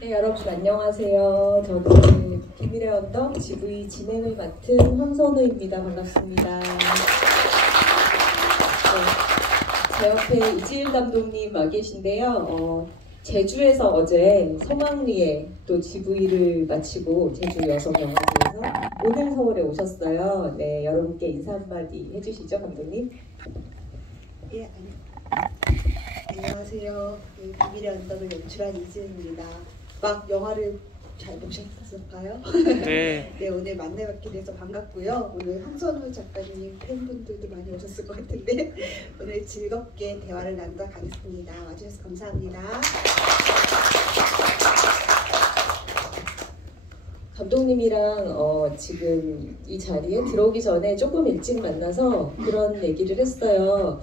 네, 여러분 안녕하세요. 저는 비밀의 언덕 GV 진행을 맡은 황선우입니다. 반갑습니다. 네, 제 옆에 이지일 감독님 와 계신데요. 제주에서 어제 성황리에 또 GV를 마치고 제주 여성영화제에서 오늘 서울에 오셨어요. 네, 여러분께 인사 한마디 해주시죠, 감독님. 예, 안녕하세요. 비밀의 언덕을 연출한 이지은입니다. 막 영화를 잘 보셨을까요? 네. 네, 오늘 만나뵙게 돼서 반갑고요. 오늘 황선우 작가님 팬분들도 많이 오셨을 것 같은데 오늘 즐겁게 대화를 나누도록 하겠습니다. 와주셔서 감사합니다. 감독님이랑 지금 이 자리에 들어오기 전에 조금 일찍 만나서 그런 얘기를 했어요.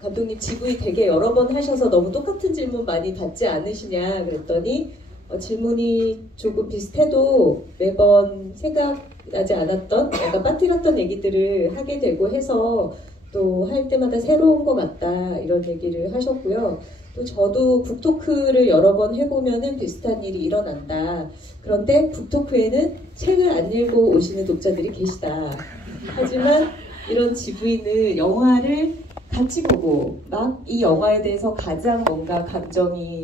감독님 GV 되게 여러 번 하셔서 너무 똑같은 질문 많이 받지 않으시냐 그랬더니 질문이 조금 비슷해도 매번 생각나지 않았던 약간 빠뜨렸던 얘기들을 하게 되고 해서 또 할 때마다 새로운 것 같다 이런 얘기를 하셨고요. 또 저도 북토크를 여러 번 해보면은 비슷한 일이 일어난다. 그런데 북토크에는 책을 안 읽고 오시는 독자들이 계시다. 하지만 이런 GV는 영화를 같이 보고 막 이 영화에 대해서 가장 뭔가 감정이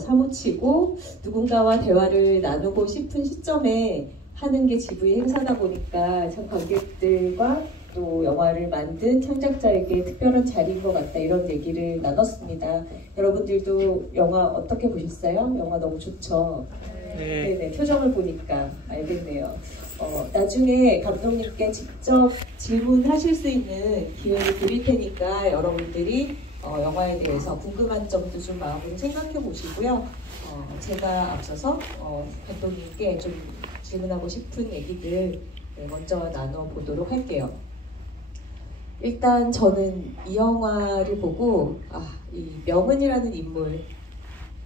사무치고 누군가와 대화를 나누고 싶은 시점에 하는 게 GV 행사다 보니까 참 관객들과 또 영화를 만든 창작자에게 특별한 자리인 것 같다 이런 얘기를 나눴습니다. 여러분들도 영화 어떻게 보셨어요? 영화 너무 좋죠? 네네, 표정을 보니까 알겠네요. 나중에 감독님께 직접 질문하실 수 있는 기회를 드릴 테니까 여러분들이 영화에 대해서 궁금한 점도 좀 마음으로 생각해 보시고요. 제가 앞서서 감독님께 좀 질문하고 싶은 얘기들 먼저 나눠보도록 할게요. 일단 저는 이 영화를 보고 이 명은이라는 인물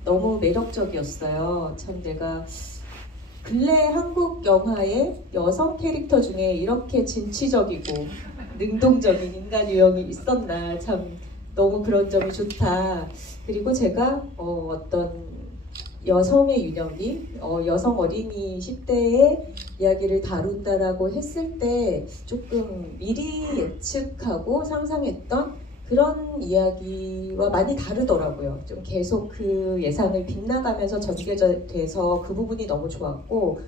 너무 매력적이었어요. 참 내가 근래 한국 영화의 여성 캐릭터 중에 이렇게 진취적이고 능동적인 인간 유형이 있었나 참 너무 그런 점이 좋다. 그리고 제가 어떤 여성의 유년기, 여성 어린이 10대의 이야기를 다룬다라고 했을 때 조금 미리 예측하고 상상했던 그런 이야기와 많이 다르더라고요. 좀 계속 그 예상을 빗나가면서 전개돼서 그 부분이 너무 좋았고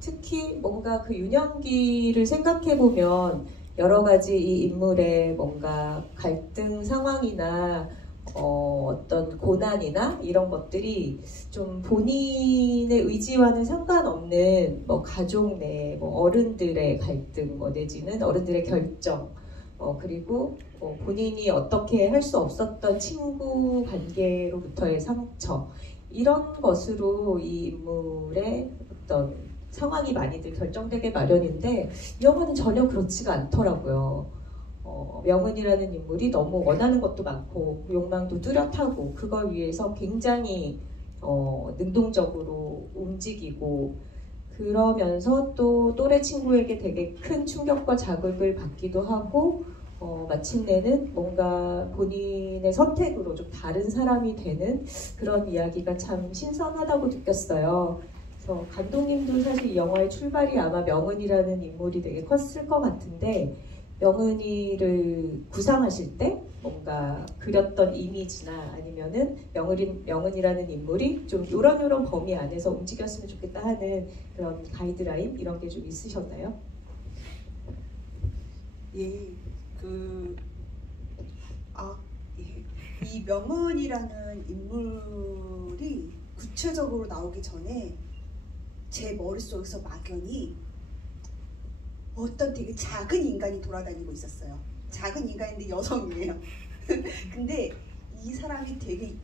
특히 뭔가 그 유년기를 생각해보면 여러 가지 이 인물의 뭔가 갈등 상황이나 어떤 고난이나 이런 것들이 좀 본인의 의지와는 상관없는 뭐 가족 내 뭐 어른들의 갈등 내지는 어른들의 결정 그리고 본인이 어떻게 할 수 없었던 친구 관계로부터의 상처 이런 것으로 이 인물의 어떤 상황이 많이들 결정되게 마련인데 이 영화는 전혀 그렇지가 않더라고요. 명은이라는 인물이 너무 원하는 것도 많고 욕망도 뚜렷하고 그걸 위해서 굉장히 능동적으로 움직이고 그러면서 또 또래 친구에게 되게 큰 충격과 자극을 받기도 하고 마침내는 뭔가 본인의 선택으로 좀 다른 사람이 되는 그런 이야기가 참 신선하다고 느꼈어요. 그래서 감독님도 사실 이 영화의 출발이 아마 명은이라는 인물이 되게 컸을 것 같은데 명은이를 구상하실 때 뭔가 그렸던 이미지나 아니면은 명은이라는 인물이 좀 요런 범위 안에서 움직였으면 좋겠다 하는 그런 가이드라인 이런 게 좀 있으셨나요? 예, 이 명은이라는 인물이 구체적으로 나오기 전에 제 머릿속에서 막연히 어떤 되게 작은 인간이 돌아다니고 있었어요. 작은 인간인데 여성이에요. 근데 이 사람이 되게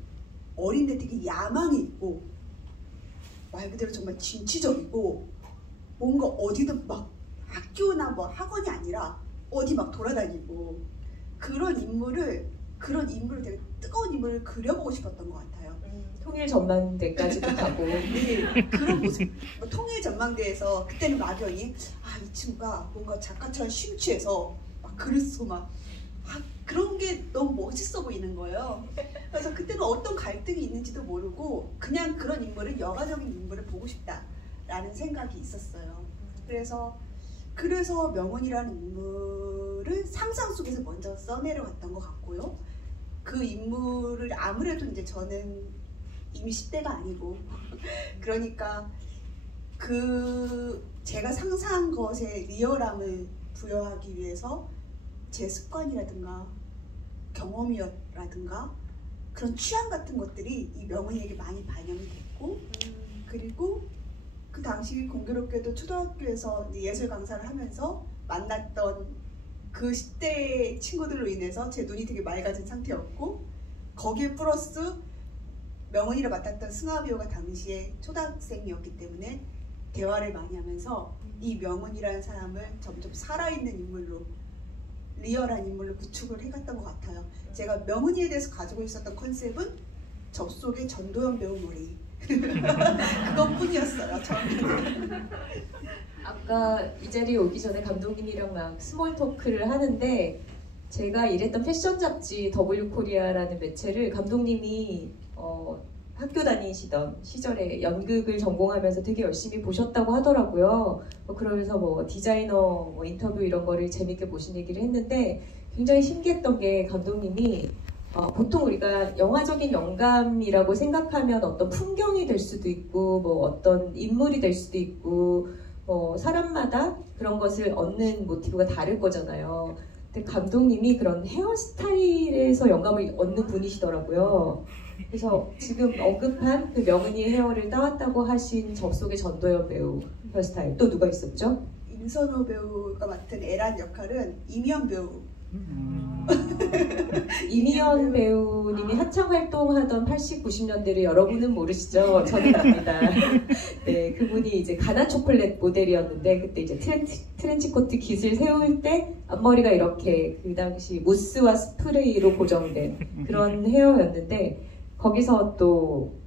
어린데 되게 야망이 있고 말 그대로 정말 진취적이고 뭔가 어디든 막 학교나 뭐 학원이 아니라 어디 막 돌아다니고 그런 인물을 되게 뜨거운 인물을 그려보고 싶었던 것 같아요. 통일 전망대까지도 가고 네, 그런 모습. 통일 전망대에서 그때는 막연히 이 친구가 뭔가 작가처럼 심취해서 막 글을 쓰고 막 그런 게 너무 멋있어 보이는 거예요. 그래서 그때는 어떤 갈등이 있는지도 모르고 그냥 그런 인물을 여가적인 인물을 보고 싶다라는 생각이 있었어요. 그래서 명훈이라는 인물을 상상 속에서 먼저 써내려갔던 것 같고요. 그 인물을 아무래도 이제 저는 이미 10대가 아니고 그러니까 제가 상상한 것에 리얼함을 부여하기 위해서 제 습관이라든가 경험이라든가 그런 취향 같은 것들이 이 명훈이에게 많이 반영이 됐고 그리고 그 당시 공교롭게도 초등학교에서 예술 강사를 하면서 만났던 그 10대 친구들로 인해서 제 눈이 되게 맑아진 상태였고 거기에 플러스 명훈이를 맡았던 승하비호가 당시에 초등학생이었기 때문에 대화를 많이 하면서 이 명훈이라는 사람을 점점 살아있는 인물로 리얼한 인물로 구축을 해갔던 것 같아요. 제가 명훈이에 대해서 가지고 있었던 컨셉은 접속의 전도연 배우 머리 그것뿐이었어요. 저는. 아까 이 자리에 오기 전에 감독님이랑 막 스몰 토크를 하는데 제가 일했던 패션 잡지 W 코리아라는 매체를 감독님이 학교 다니시던 시절에 연극을 전공하면서 되게 열심히 보셨다고 하더라고요. 그러면서 뭐 디자이너 인터뷰 이런 거를 재밌게 보신 얘기를 했는데 굉장히 신기했던 게 감독님이 보통 우리가 영화적인 영감이라고 생각하면 어떤 풍경이 될 수도 있고 뭐 어떤 인물이 될 수도 있고 사람마다 그런 것을 얻는 모티브가 다를 거잖아요. 근데 감독님이 그런 헤어스타일에서 영감을 얻는 분이시더라고요. 그래서 지금 언급한 그 명은이의 헤어를 따왔다고 하신 접속의 전도연 배우 헤어스타일 또 누가 있었죠? 임선호 배우가 맡은 에란 역할은 이미연 배우. 이미연 배우님이 한창 활동하던 80, 90년대를 여러분은 모르시죠? 저는 압니다. 네, 그분이 이제 가나 초콜릿 모델이었는데 그때 이제 트렌치코트 깃을 세울 때 앞머리가 이렇게 그 당시 무스와 스프레이로 고정된 그런 헤어였는데 거기서 또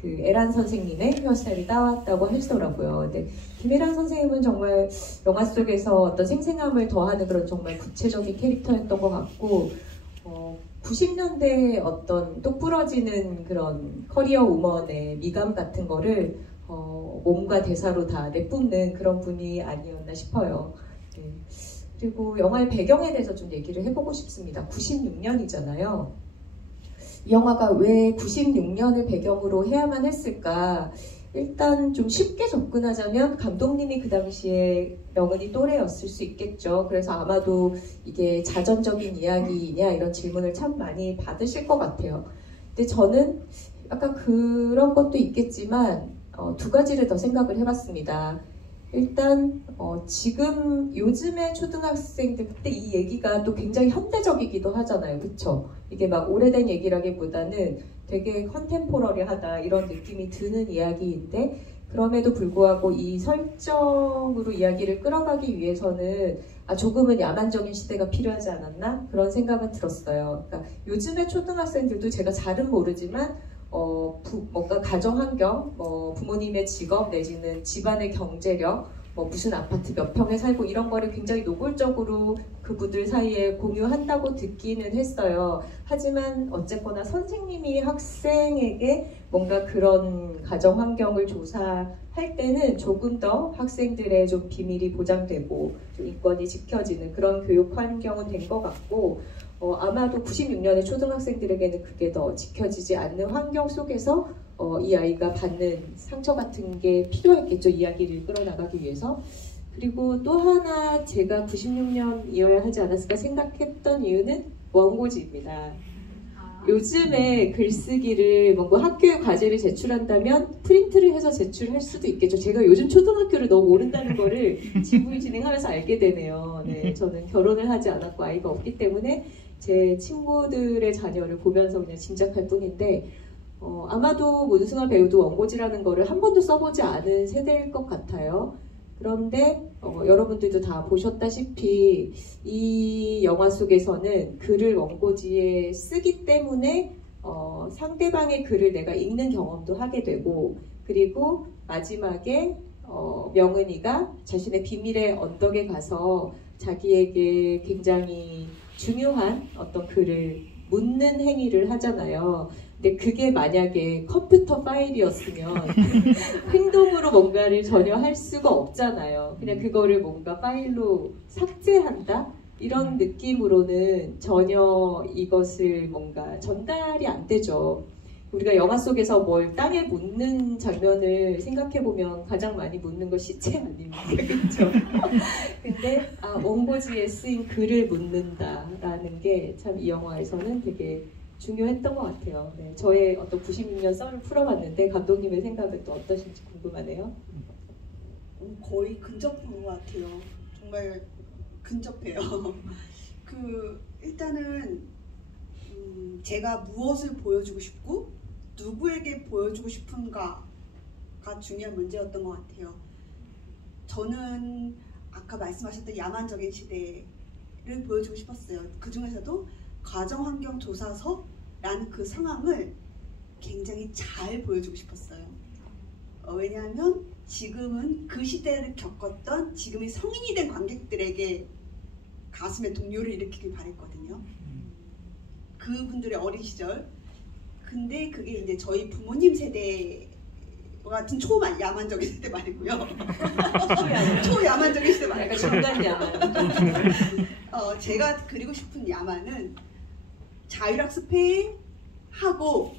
그 에란 선생님의 헤어스타일이 따왔다고 하시더라고요. 근데 김에란 선생님은 정말 영화 속에서 어떤 생생함을 더하는 그런 정말 구체적인 캐릭터였던 것 같고 90년대에 어떤 똑부러지는 그런 커리어 우먼의 미감 같은 거를 몸과 대사로 다 내뿜는 그런 분이 아니었나 싶어요. 네. 그리고 영화의 배경에 대해서 좀 얘기를 해보고 싶습니다. 96년이잖아요. 이 영화가 왜 96년을 배경으로 해야만 했을까? 일단 좀 쉽게 접근하자면 감독님이 그 당시에 명은이 또래였을 수 있겠죠. 그래서 아마도 이게 자전적인 이야기냐 이런 질문을 참 많이 받으실 것 같아요. 근데 저는 약간 그런 것도 있겠지만 두 가지를 더 생각을 해봤습니다. 일단 지금 요즘의 초등학생들 그때 이 얘기가 또 굉장히 현대적이기도 하잖아요. 그쵸? 이게 막 오래된 얘기라기보다는 되게 컨템포러리하다 이런 느낌이 드는 이야기인데 그럼에도 불구하고 이 설정으로 이야기를 끌어가기 위해서는 조금은 야만적인 시대가 필요하지 않았나? 그런 생각은 들었어요. 그러니까 요즘의 초등학생들도 제가 잘은 모르지만 뭔가 가정 환경, 부모님의 직업 내지는 집안의 경제력, 무슨 아파트 몇 평에 살고 이런 거를 굉장히 노골적으로 그분들 사이에 공유한다고 듣기는 했어요. 하지만 어쨌거나 선생님이 학생에게 뭔가 그런 가정 환경을 조사할 때는 조금 더 학생들의 좀 비밀이 보장되고 좀 인권이 지켜지는 그런 교육 환경은 된 것 같고 아마도 96년의 초등학생들에게는 그게 더 지켜지지 않는 환경 속에서 이 아이가 받는 상처 같은 게 필요했겠죠. 이야기를 끌어나가기 위해서. 그리고 또 하나 제가 96년이어야 하지 않았을까 생각했던 이유는 원고지입니다. 요즘에 글쓰기를 뭔가 학교에 과제를 제출한다면 프린트를 해서 제출할 수도 있겠죠. 제가 요즘 초등학교를 너무 모른다는 거를 지부를 진행하면서 알게 되네요. 네, 저는 결혼을 하지 않았고 아이가 없기 때문에 제 친구들의 자녀를 보면서 그냥 짐작할 뿐인데 아마도 문승아 배우도 원고지라는 거를 한 번도 써보지 않은 세대일 것 같아요. 그런데 여러분들도 다 보셨다시피 이 영화 속에서는 글을 원고지에 쓰기 때문에 상대방의 글을 내가 읽는 경험도 하게 되고 그리고 마지막에 명은이가 자신의 비밀의 언덕에 가서 자기에게 굉장히 중요한 어떤 글을 묻는 행위를 하잖아요. 근데 그게 만약에 컴퓨터 파일이었으면 행동으로 뭔가를 전혀 할 수가 없잖아요. 그냥 그거를 뭔가 파일로 삭제한다? 이런 느낌으로는 전혀 이것을 뭔가 전달이 안 되죠. 우리가 영화 속에서 뭘 땅에 묻는 장면을 생각해보면 가장 많이 묻는 건 시체 아닙니까? 그렇죠? 근데 원고지에 쓰인 글을 묻는다라는 게 참 이 영화에서는 되게 중요했던 것 같아요. 네, 저의 어떤 96년 썰을 풀어봤는데 감독님의 생각은 또 어떠신지 궁금하네요. 거의 근접한 것 같아요. 정말 근접해요. 일단은 제가 무엇을 보여주고 싶고 누구에게 보여주고 싶은가가 중요한 문제였던 것 같아요. 저는 아까 말씀하셨던 야만적인 시대를 보여주고 싶었어요. 그 중에서도 가정환경조사서라는 그 상황을 굉장히 잘 보여주고 싶었어요. 왜냐하면 지금은 그 시대를 겪었던 지금의 성인이 된 관객들에게 가슴에 동요를 일으키길 바랬거든요. 그분들의 어린 시절. 근데 그게 이제 저희 부모님 세대 같은 초야만적인 시대 말이고요. 초야만적인 시대 말고 중간 야만. 제가 그리고 싶은 야만은 자율학습회 하고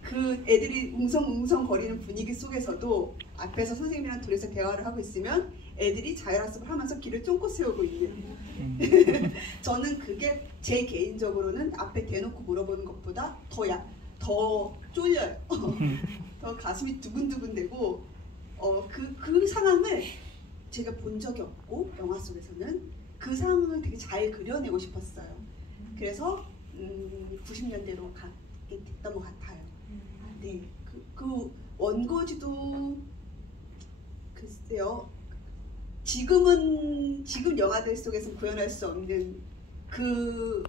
그 애들이 웅성웅성 거리는 분위기 속에서도 앞에서 선생님이랑 둘이서 대화를 하고 있으면 애들이 자율학습을 하면서 길을 쫑긋 세우고 있는 저는 그게 제 개인적으로는 앞에 대놓고 물어보는 것보다 더 쫄려요. 더 가슴이 두근두근되고 그 상황을 제가 본 적이 없고 영화 속에서는 그 상황을 되게 잘 그려내고 싶었어요. 그래서 90년대로 가게 됐던 것 같아요. 네, 그 원고지도 글쎄요. 지금 영화들 속에서 구현할 수 없는 그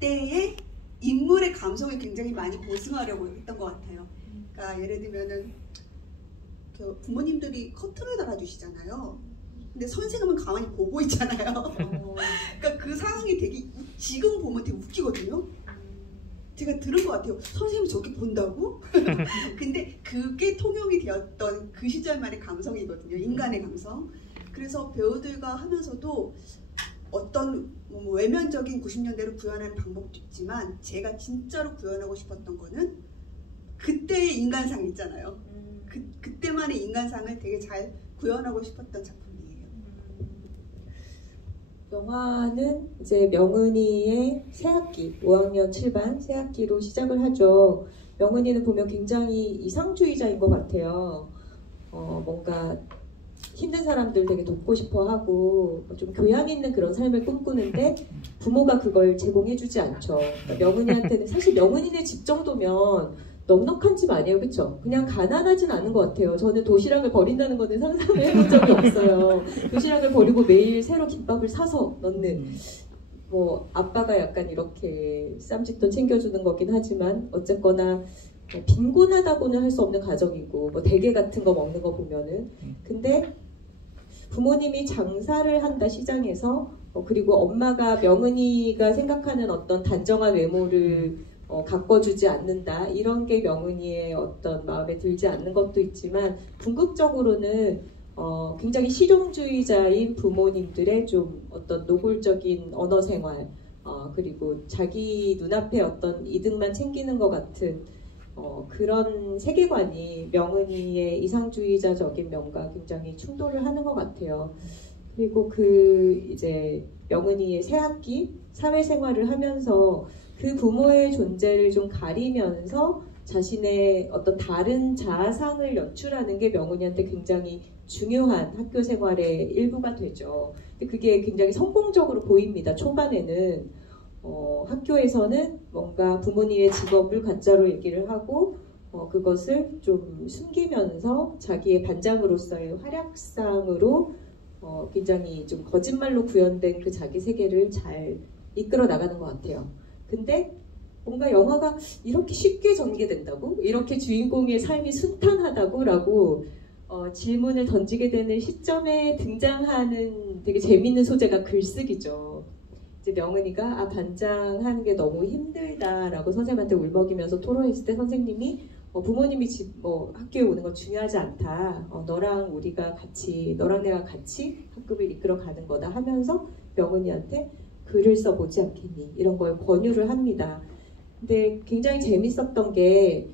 때의 인물의 감성을 굉장히 많이 보승하려고 했던 것 같아요. 그러니까 예를 들면은 부모님들이 커튼을 달아주시잖아요. 근데 선생님은 가만히 보고 있잖아요. 그러니까 그 상황이 되게 지금 보면 되게 웃기거든요. 제가 들은 것 같아요. 선생님이 저렇게 본다고? 근데 그게 통용이 되었던 그 시절만의 감성이거든요. 인간의 감성. 그래서 배우들과 하면서도 어떤 외면적인 90년대를 구현하는 방법도 있지만 제가 진짜로 구현하고 싶었던 거는 그때의 인간상 있잖아요. 그때만의 인간상을 되게 잘 구현하고 싶었던 작품이에요. 영화는 이제 명은이의 새학기, 5학년 7반 새학기로 시작을 하죠. 명은이는 보면 굉장히 이상주의자인 것 같아요. 뭔가 힘든 사람들 되게 돕고 싶어 하고 좀 교양 있는 그런 삶을 꿈꾸는데 부모가 그걸 제공해주지 않죠. 그러니까 명은이한테는 사실 명은이네 집 정도면 넉넉한 집 아니에요, 그쵸? 그냥 가난하진 않은 것 같아요. 저는 도시락을 버린다는 거는 상상을 해본 적이 없어요. 도시락을 버리고 매일 새로 김밥을 사서 넣는. 뭐 아빠가 약간 이렇게 쌈짓돈 챙겨주는 거긴 하지만 어쨌거나 빈곤하다고는 할 수 없는 가정이고 뭐 대게 같은 거 먹는 거 보면은 근데 부모님이 장사를 한다 시장에서 그리고 엄마가 명은이가 생각하는 어떤 단정한 외모를 가꿔주지 않는다 이런 게 명은이의 어떤 마음에 들지 않는 것도 있지만 궁극적으로는 굉장히 실용주의자인 부모님들의 좀 어떤 노골적인 언어 생활 그리고 자기 눈앞에 어떤 이득만 챙기는 것 같은 그런 세계관이 명은이의 이상주의자적인 면과 굉장히 충돌을 하는 것 같아요. 그리고 이제 명은이의 새학기 사회생활을 하면서 그 부모의 존재를 좀 가리면서 자신의 어떤 다른 자아상을 연출하는 게 명은이한테 굉장히 중요한 학교 생활의 일부가 되죠. 근데 그게 굉장히 성공적으로 보입니다. 초반에는 학교에서는 뭔가 부모님의 직업을 가짜로 얘기를 하고 그것을 좀 숨기면서 자기의 반장으로서의 활약상으로 굉장히 좀 거짓말로 구현된 그 자기 세계를 잘 이끌어 나가는 것 같아요. 근데 뭔가 영화가 이렇게 쉽게 전개된다고? 이렇게 주인공의 삶이 순탄하다고? 라고 질문을 던지게 되는 시점에 등장하는 되게 재밌는 소재가 글쓰기죠. 이제 명은이가 반장하는 게 너무 힘들다라고 선생님한테 울먹이면서 토로했을 때 선생님이 부모님이 학교에 오는 건 중요하지 않다. 너랑 내가 같이 학급을 이끌어 가는 거다 하면서 명은이한테 글을 써보지 않겠니? 이런 걸 권유를 합니다. 근데 굉장히 재밌었던 게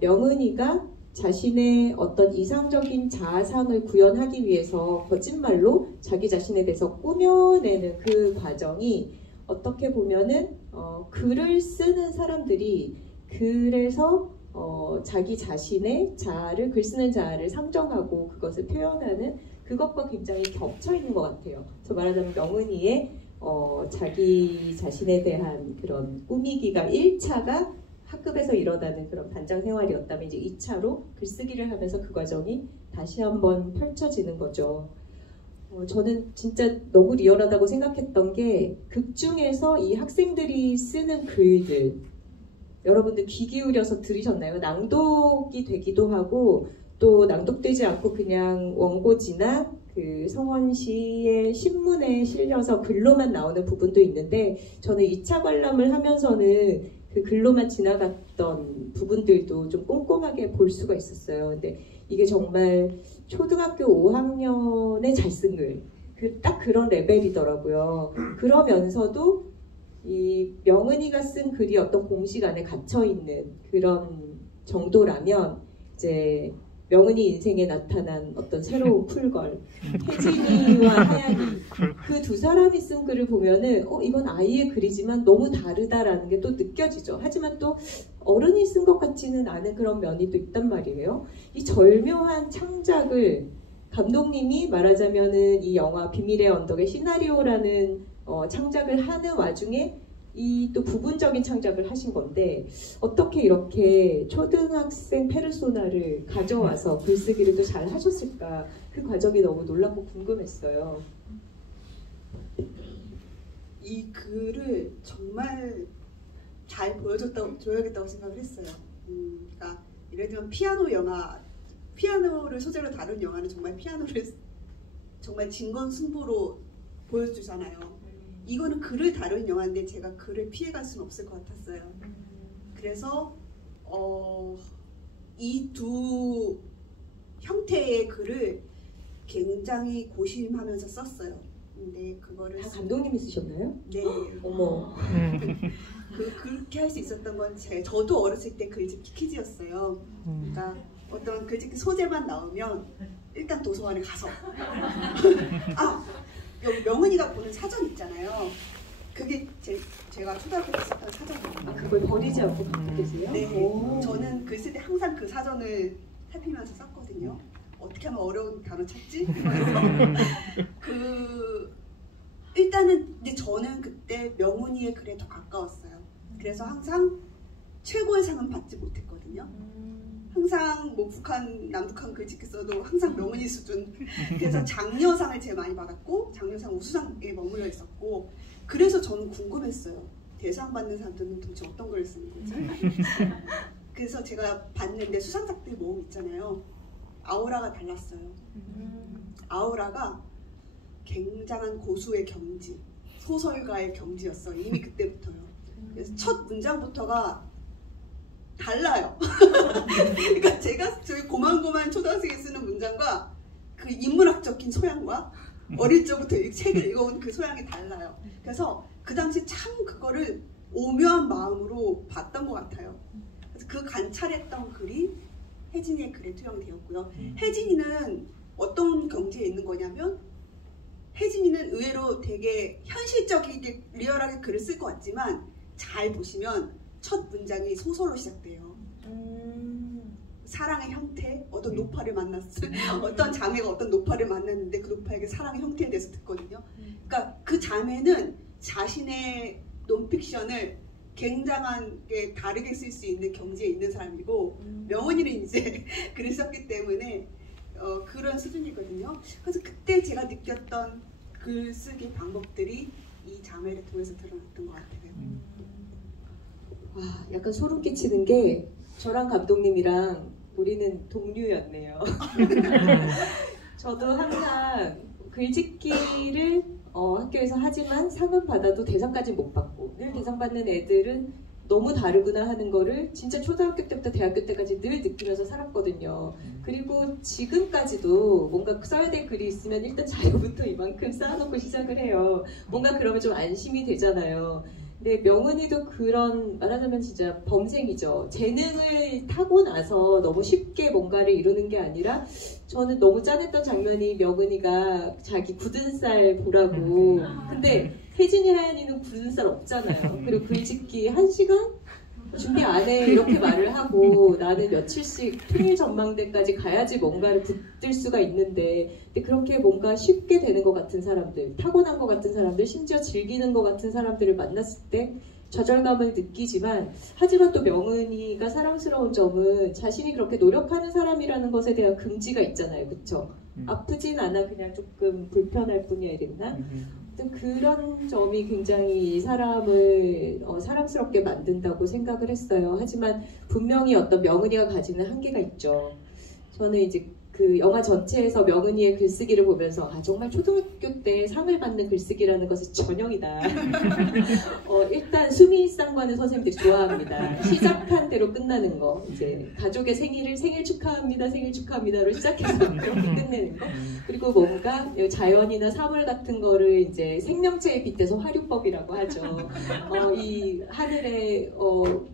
명은이가 자신의 어떤 이상적인 자아상을 구현하기 위해서 거짓말로 자기 자신에 대해서 꾸며내는 그 과정이 어떻게 보면은 글을 쓰는 사람들이 글에서 자기 자신의 자아를 글 쓰는 자아를 상정하고 그것을 표현하는 그것과 굉장히 겹쳐 있는 것 같아요. 그래서 말하자면 명은이의 자기 자신에 대한 그런 꾸미기가 1차가 학급에서 일어나는 그런 반장 생활이었다면 이제 2차로 글쓰기를 하면서 그 과정이 다시 한번 펼쳐지는 거죠. 저는 진짜 너무 리얼하다고 생각했던 게 극 중에서 이 학생들이 쓰는 글들 여러분들 귀 기울여서 들으셨나요? 낭독이 되기도 하고 또 낭독되지 않고 그냥 원고지나 그 성원시의 신문에 실려서 글로만 나오는 부분도 있는데 저는 2차 관람을 하면서는 그 글로만 지나갔던 부분들도 좀 꼼꼼하게 볼 수가 있었어요. 근데 이게 정말 초등학교 5학년에 잘 쓴 글, 딱 그런 레벨이더라고요. 그러면서도 이 명은이가 쓴 글이 어떤 공식 안에 갇혀 있는 그런 정도라면 이제 명은이 인생에 나타난 어떤 새로운 풀걸, 혜진이와 하얀이 그 두 사람이 쓴 글을 보면은 이건 아이의 글이지만 너무 다르다라는 게 또 느껴지죠. 하지만 또 어른이 쓴 것 같지는 않은 그런 면이 또 있단 말이에요. 이 절묘한 창작을 감독님이 말하자면은 이 영화 비밀의 언덕의 시나리오라는 창작을 하는 와중에 이 또 부분적인 창작을 하신 건데 어떻게 이렇게 초등학생 페르소나를 가져와서 글쓰기를 또 잘 하셨을까 그 과정이 너무 놀랍고 궁금했어요. 이 글을 정말 잘 보여줘야겠다고 생각을 했어요. 그러니까 예를 들면 피아노를 소재로 다룬 영화는 정말 피아노를 정말 진검승부로 보여주잖아요. 이거는 글을 다룬 영화인데 제가 글을 피해갈 수는 없을 것 같았어요. 그래서 이 두 형태의 글을 굉장히 고심하면서 썼어요. 근데 그거를 다 감독님이 쓰셨나요? 네. 어머. 그렇게 할 수 있었던 건 저도 어렸을 때 글짓기 퀴즈였어요. 그러니까 어떤 글짓기 소재만 나오면 일단 도서관에 가서 여기 명은이가 보는 사전 있잖아요. 그게 제가 초등학교 때 썼던 사전이에요. 그걸 버리지 않고 갖고 계세요? 네. 오. 저는 글 쓸 때 항상 그 사전을 살피면서 썼거든요. 어떻게 하면 어려운 단어 찾지? 일단은 근데 저는 그때 명은이의 글에 더 가까웠어요. 그래서 항상 최고의 상은 받지 못했거든요. 항상 남북한 글짓기 써도 항상 명은이 수준. 그래서 장려상을 제일 많이 받았고 장려상 우수상에 머물러 있었고 그래서 저는 궁금했어요. 대상 받는 사람들은 도대체 어떤 글을 쓰는 거지? 그래서 제가 봤는데 수상작들 모음 있잖아요. 아우라가 달랐어요. 아우라가 굉장한 고수의 경지, 소설가의 경지였어요. 이미 그때부터요. 그래서 첫 문장부터가 달라요. 그러니까 제가 저희 고만고만 초등학생이 쓰는 문장과 그 인문학적인 소양과 어릴 적부터 이 책을 읽어온 그 소양이 달라요. 그래서 그 당시 참 그거를 오묘한 마음으로 봤던 것 같아요. 그래서 그 관찰했던 글이 혜진이의 글에 투영되었고요. 혜진이는 어떤 경지에 있는 거냐면 혜진이는 의외로 되게 현실적이게 리얼하게 글을 쓸 것 같지만 잘 보시면 첫 문장이 소설로 시작돼요. 사랑의 형태, 어떤 노파를 만났어요. 어떤 자매가 어떤 노파를 만났는데 그 노파에게 사랑의 형태에 대해서 듣거든요. 그러니까 그 자매는 자신의 논픽션을 굉장하게 다르게 쓸 수 있는 경지에 있는 사람이고 명은이는 이제 글을 썼기 때문에 그런 수준이거든요. 그래서 그때 제가 느꼈던 글쓰기 방법들이 이 자매를 통해서 드러났던 것 같아요. 와, 약간 소름 끼치는 게 저랑 감독님이랑 우리는 동료였네요. 저도 항상 글짓기를 학교에서 하지만 상은 받아도 대상까지 못 받고 늘 대상 받는 애들은 너무 다르구나 하는 거를 진짜 초등학교 때부터 대학교 때까지 늘 느끼면서 살았거든요. 그리고 지금까지도 뭔가 써야 될 글이 있으면 일단 자료부터 이만큼 쌓아놓고 시작을 해요. 뭔가 그러면 좀 안심이 되잖아요. 근데 명은이도 그런, 말하자면 진짜 범생이죠. 재능을 타고 나서 너무 쉽게 뭔가를 이루는 게 아니라 저는 너무 짠했던 장면이 명은이가 자기 굳은 살 보라고. 근데 혜진이 하연이는 굳은 살 없잖아요. 그리고 글짓기 1시간 준비 안 해 이렇게 말을 하고 나는 며칠씩 통일 전망대까지 가야지 뭔가를 붙들 수가 있는데, 근데 그렇게 뭔가 쉽게 되는 것 같은 사람들, 타고난 것 같은 사람들, 심지어 즐기는 것 같은 사람들을 만났을 때 좌절감을 느끼지만, 하지만 또 명은이가 사랑스러운 점은 자신이 그렇게 노력하는 사람이라는 것에 대한 긍지가 있잖아요. 그쵸? 아프진 않아, 그냥 조금 불편할 뿐이야 이랬나? 그런 점이 굉장히 이 사람을 사랑스럽게 만든다고 생각을 했어요. 하지만 분명히 어떤 명은이가 가지는 한계가 있죠. 저는 이제 그 영화 전체에서 명은이의 글쓰기를 보면서 정말 초등학교 때 상을 받는 글쓰기라는 것이 전형이다. 일단 수미상관은 선생님들이 좋아합니다. 시작한 대로 끝나는 거, 이제 가족의 생일을 생일 축하합니다, 생일 축하합니다로 시작해서 그렇게 끝내는 거. 그리고 뭔가 자연이나 사물 같은 거를 이제 생명체에 빗대서 화류법이라고 하죠. 이 하늘에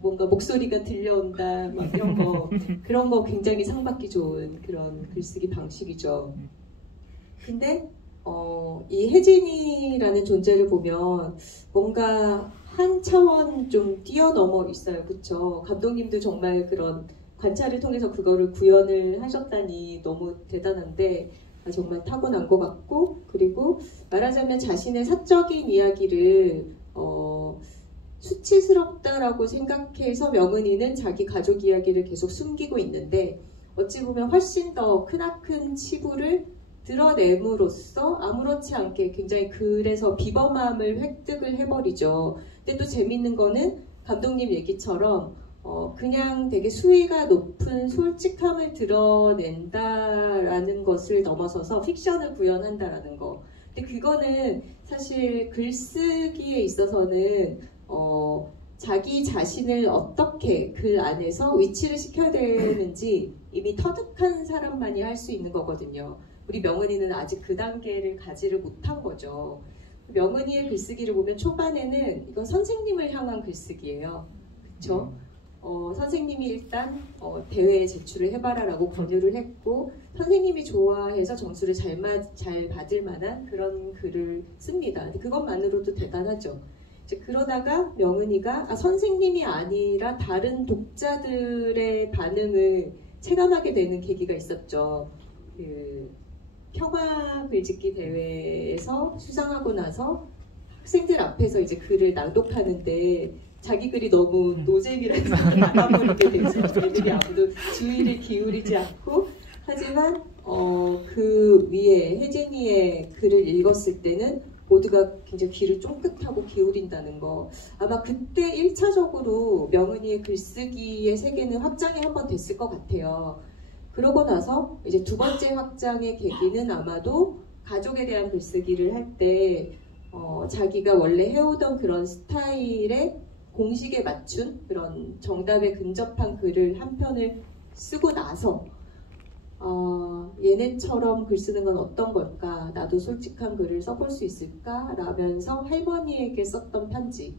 뭔가 목소리가 들려온다, 막 이런 거, 그런 거 굉장히 상받기 좋은 그런 글쓰기 방식이죠. 근데 이 혜진이라는 존재를 보면 뭔가 한 차원 좀 뛰어넘어 있어요. 그쵸? 감독님도 정말 그런 관찰을 통해서 그거를 구현을 하셨다니 너무 대단한데, 정말 타고난 것 같고, 그리고 말하자면 자신의 사적인 이야기를 수치스럽다라고 생각해서 명은이는 자기 가족 이야기를 계속 숨기고 있는데, 어찌 보면 훨씬 더 크나큰 치부를 드러냄으로써 아무렇지 않게 굉장히 글에서 비범함을 획득을 해버리죠. 근데 또 재밌는 거는 감독님 얘기처럼 그냥 되게 수위가 높은 솔직함을 드러낸다라는 것을 넘어서서 픽션을 구현한다라는 거. 근데 그거는 사실 글쓰기에 있어서는 자기 자신을 어떻게 글 안에서 위치를 시켜야 되는지 이미 터득한 사람만이 할 수 있는 거거든요. 우리 명은이는 아직 그 단계를 가지를 못한 거죠. 명은이의 글쓰기를 보면 초반에는 이건 선생님을 향한 글쓰기예요. 그쵸? 선생님이 일단 대회에 제출을 해봐라라고 권유를 했고, 선생님이 좋아해서 점수를 잘 받을 만한 그런 글을 씁니다. 근데 그것만으로도 대단하죠. 이제 그러다가 명은이가 선생님이 아니라 다른 독자들의 반응을 체감하게 되는 계기가 있었죠. 그 평화 글짓기 대회에서 수상하고 나서 학생들 앞에서 이제 글을 낭독하는데 자기 글이 너무 노잼이라서 나가버리게 돼서 애들이 아무도 주의를 기울이지 않고, 하지만 그 위에 혜진이의 글을 읽었을 때는 모두가 굉장히 귀를 쫑긋하고 기울인다는 거. 아마 그때 1차적으로 명은이의 글쓰기의 세계는 확장이 한번 됐을 것 같아요. 그러고 나서 이제 두 번째 확장의 계기는 아마도 가족에 대한 글쓰기를 할 때 자기가 원래 해오던 그런 스타일의 공식에 맞춘 그런 정답에 근접한 글을 한 편을 쓰고 나서 얘네처럼 글 쓰는 건 어떤 걸까? 나도 솔직한 글을 써볼 수 있을까? 라면서 할머니에게 썼던 편지.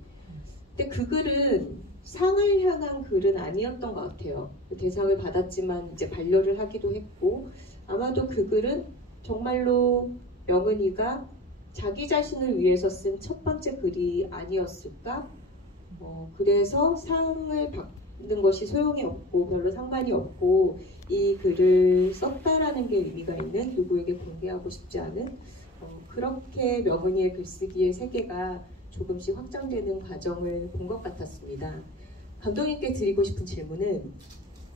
근데 그 글은 상을 향한 글은 아니었던 것 같아요. 대상을 받았지만 이제 반려를 하기도 했고, 아마도 그 글은 정말로 명은이가 자기 자신을 위해서 쓴 첫 번째 글이 아니었을까? 그래서 상을 받는 것이 소용이 없고 별로 상관이 없고 이 글을 썼다라는 게 의미가 있는, 누구에게 공개하고 싶지 않은 그렇게 명은이의 글쓰기의 세계가 조금씩 확장되는 과정을 본 것 같았습니다. 감독님께 드리고 싶은 질문은,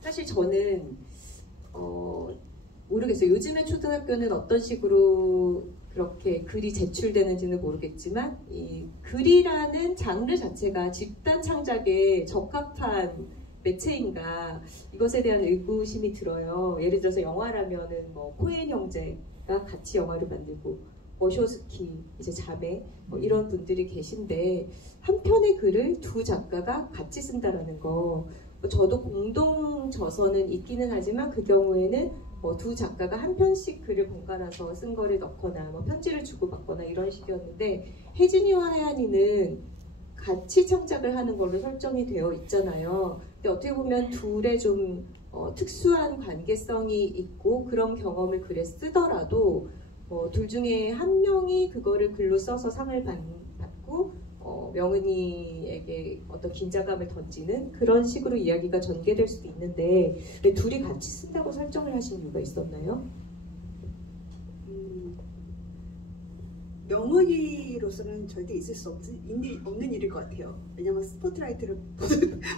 사실 저는 모르겠어요. 요즘의 초등학교는 어떤 식으로 그렇게 글이 제출되는지는 모르겠지만 이 글이라는 장르 자체가 집단 창작에 적합한 매체인가, 이것에 대한 의구심이 들어요. 예를 들어서 영화라면은 뭐 코엔 형제가 같이 영화를 만들고, 워쇼스키 이제 자매 이런 분들이 계신데 한 편의 글을 두 작가가 같이 쓴다라는 거. 저도 공동 저서는 있기는 하지만 그 경우에는 두 작가가 한 편씩 글을 번갈아서 쓴 거를 넣거나 편지를 주고받거나 이런 식이었는데 혜진이와 하얀이는 같이 창작을 하는 걸로 설정이 되어 있잖아요. 근데 어떻게 보면 둘의 좀 특수한 관계성이 있고 그런 경험을 글에 쓰더라도 둘 중에 한 명이 그거를 글로 써서 상을 받고 명은이에게 어떤 긴장감을 던지는 그런 식으로 이야기가 전개될 수도 있는데 왜 둘이 같이 쓴다고 설정을 하신 이유가 있었나요? 명은이로서는 절대 있을 수 없는 일일 것 같아요. 왜냐면 스포트라이트를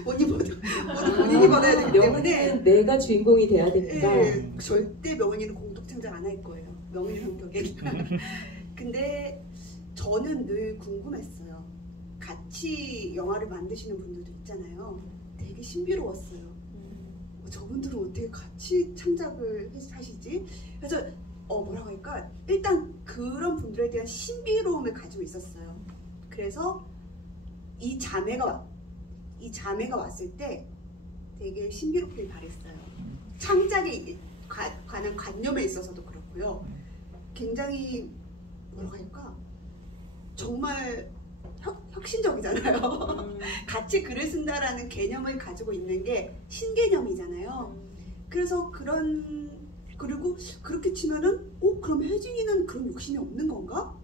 본인이 받아야 되기 때문에 명은이는 내가 주인공이 돼야 되니까 절대 명은이는 공동 창작 안 할 거예요. 명은이 성격에. 근데 저는 늘 궁금했어요. 같이 영화를 만드시는 분들도 있잖아요. 되게 신비로웠어요. 저분들은 어떻게 같이 창작을 하시지? 그래서 뭐라고 할까? 일단 그런 분들에 대한 신비로움을 가지고 있었어요. 그래서 이 자매가 왔을 때 되게 신비롭길 바랬어요. 창작에 관한 관념에 있어서도 그렇고요. 굉장히 뭐라고 할까? 정말 혁신적이잖아요. 같이 글을 쓴다라는 개념을 가지고 있는 게 신개념이잖아요. 그래서 그리고 그렇게 치면은 그럼 혜진이는 그런 욕심이 없는 건가?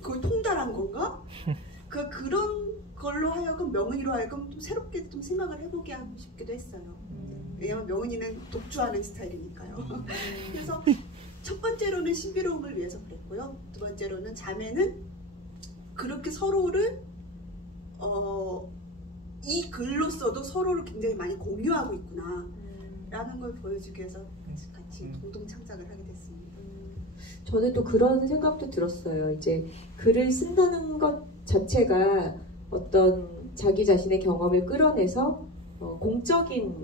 그걸 통달한 건가? 그런 걸로 하여금 명은이로 하여금 좀 새롭게 좀 생각을 해보게 하고 싶기도 했어요. 왜냐면 명은이는 독주하는 스타일이니까요. 그래서 첫 번째로는 신비로움을 위해서 그랬고요. 두 번째로는 자매는 그렇게 서로를 이 글로써도 서로를 굉장히 많이 공유하고 있구나 라는 걸 보여주기 위해서 같이 공동 창작을 하게 됐습니다. 저는 또 그런 생각도 들었어요. 이제 글을 쓴다는 것 자체가 어떤 자기 자신의 경험을 끌어내서 공적인